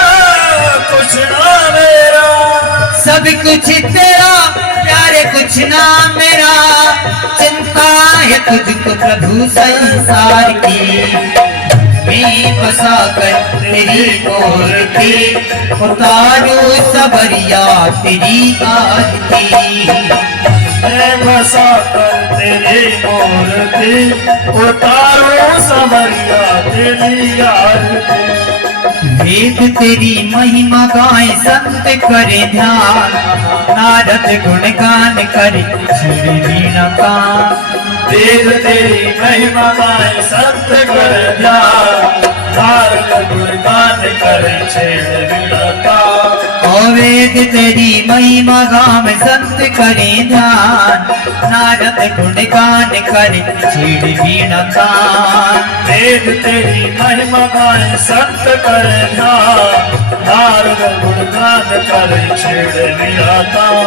कुछ ना मेरा, सब कुछ तेरा प्यारे कुछ ना मेरा, चिंता है तुझको प्रभु संसार की। मैं बसा कर तेरी मूर्ति, उतारू सबरिया तेरी आरती। मैं बसा कर तेरी मूर्ति, उतारो सबरिया तेरी आरती। वेद तेरी महिमा गाए संत करे ध्यान, नारद गुणगान करे छेड़ वीणा कान। वेद तेरी महिमा गाए संत करे ध्यान, नारद गुणगान करे छेड़ वीणा कान। वेद तेरी महिमा गाम संत करे ध्यान, नारद गुणगान करे छेड़ वीणा कान। वेद तेरी महिमा गाए संत करे ध्यान, नारद गुणगान करे छेड़ वीणा कान।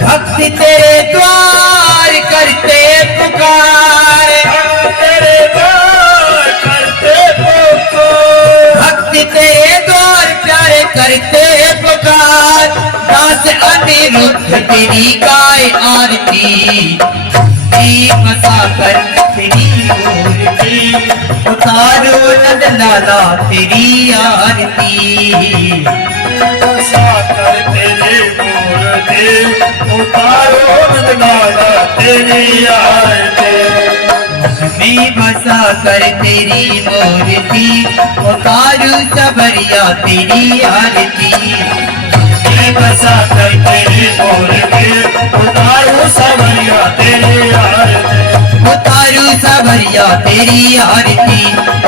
भक्ति तेरे द्वार करते पुकार, तेरे द्वार करते पुकार। भक्ति तेरे द्वार प्यारे करते पुकार। दास अनिरुद्ध तेरी गाय आरती, बसा कर तेरी मूर्ति, उतारो नंद लाला तेरी आरती। बसा कर तेरी मूर्ति, उतारो नंद लाला तेरी आरती। मैं बसा कर तेरी मूर्ति, उतारू सबरिया तेरी आरती। मैं बसा कर तेरी मूर्ति, उतारो सबरिया तेरी आरती। उतारू सबरिया तेरी आरती,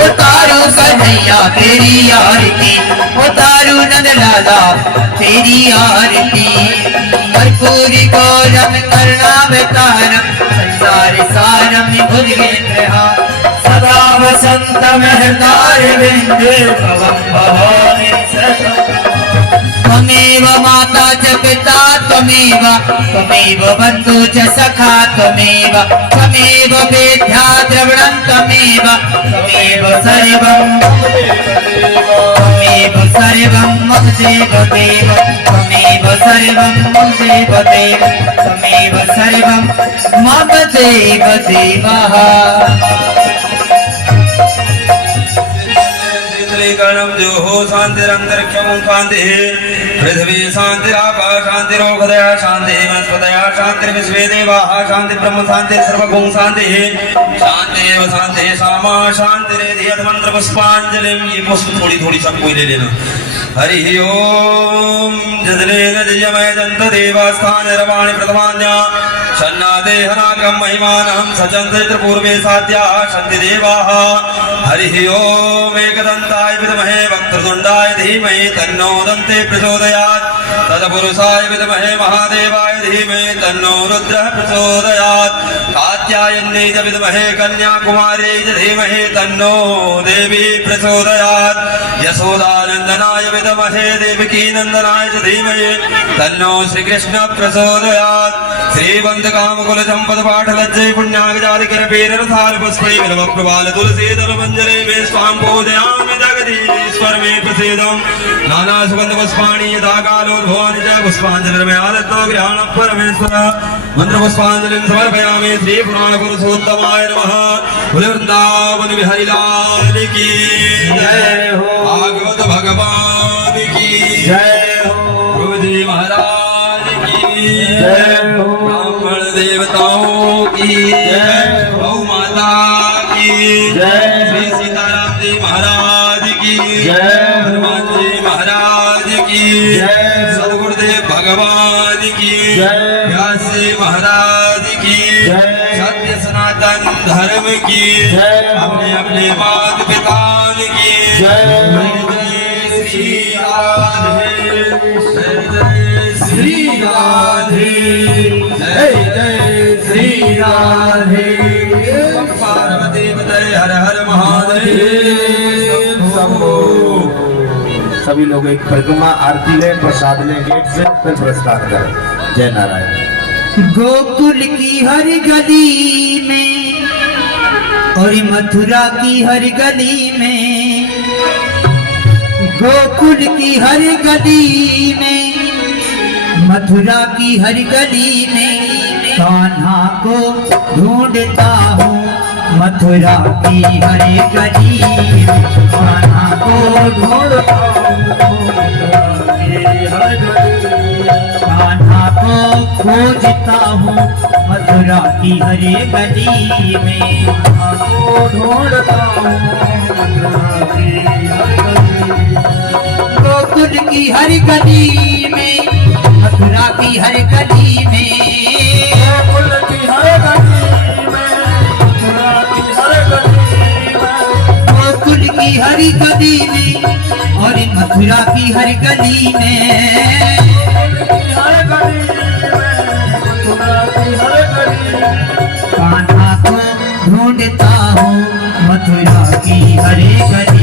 उतारू कन्हैया तेरी आरती, उतारू नंद लाला तेरी आरती। कर्पूरी गौरम करुणावतारम, संसार सारम भुजगेन्द्रहा, सदा वसंतम हृदय विंदे भवं भवानी सततम्। त्वमेव माता च पिता त्वमेव, त्वमेव बन्धु च सखा त्वमेव, त्वमेव वेद्या द्रविणं त्वमेव, त्वमेव सर्वं, त्वमेव सर्वं मम देव देव, त्वमेव सर्वं मम देव देव, त्वमेव सर्वं मम देव देवः। गणम जो हो शांतिरंतरिक्षम शांति, पृथ्वी शांतिरापः शांतिरोषधयः शांति वनस्पतयः शांतिर्विश्वे देवाः शांति ब्रह्म शांति सर्वभूम शांति। शांतिरेव शांति सामा शांतिरेधि यत् मंत्र पुष्पांजलिं, ये पुष्प थोड़ी थोड़ी सबको ले लेना। हरि ओम जदनेन जयमय दंत देवास्थान रवाणि प्रथमान्या शन्नादेहनाकं महिमानं सचन्द्र पूर्वे साध्याः शन्ति देवाः। हरि ओम एकदन्ताय विद्महे वक्रतुण्डाय धीमहि तन्नो दन्ते प्रचोदयात्। तत्पुरुषाय विद्महे महादेवाय धीमहि तन्नो रुद्रः प्रचोदयात्। कात्यायन्यै च विद्महे कन्याकुमार्यै च धीमहि तन्नो देवी प्रचोदयात्। यशोदानन्दनाय विद्महे देवकीनन्दनाय च धीमहि तन्नो श्रीकृष्ण प्रचोदयात्। श्रीवन्दकामकुलसम्पदपाठलज्जै पुण्यागजादिकरपेररथालपुष्पै बिल्वप्रवाल तुलसीदलमञ्जरे मे स्वां पूजयामि जगदीश्वर मे प्रसीदं। नानासुगन्धपुष्पाणि यथा कालोद्भवानि च पुष्पाञ्जलिर्मयादत्तो गृहाणः परमेश्वर। मन्त्रपुष्पाञ्जलिं समर्पयामि श्रीपुराणपुरुषोत्तमाय नमः। वृन्दावन बिहारी लाल की जय हो, भागवत भगवान की जय हो, गुरुजी महाराज की जय हो, ब्राह्मण देवताओं की जय हो, गौ माता की जय, श्री सीताराम जी महाराज की जय, हनुमान जी महाराज की जय, सदगुरुदेव भगवान की जय, व्यास जी महाराज की जय, सत्य सनातन धर्म की जय, अपने अपने माता पिता की जय। जय श्री राधे, जय श्री राधे, जय जय श्री राधे। पार्वती जय हर हर महादेव शंभो। सभी लोग एक परिक्रमा आरती लें, प्रसाद लें गेट से, फिर पुरस्कार करें। जय नारायण। गोकुल की हर गली में और मथुरा की हर गली में, गोकुल की हर गली में मथुरा की हर गली में कान्हा को ढूंढता हूँ, मथुरा की हर गली में कान्हा को ढूंढता हूँ, कान्हा को खोजता हूँ, मथुरा की हर गली में ढूंढता हूँ, गोकुल की हर गली में, मथुरा की हर गली में, गोकुल की हर गली में, मथुरा की हर गली में, गोकुल की हर गली में और मथुरा की हर गली में, गोकुल की हर गली में, मथुरा की हर गली में, कान्हा को ढूंढता हूँ, मथुरा की हर गली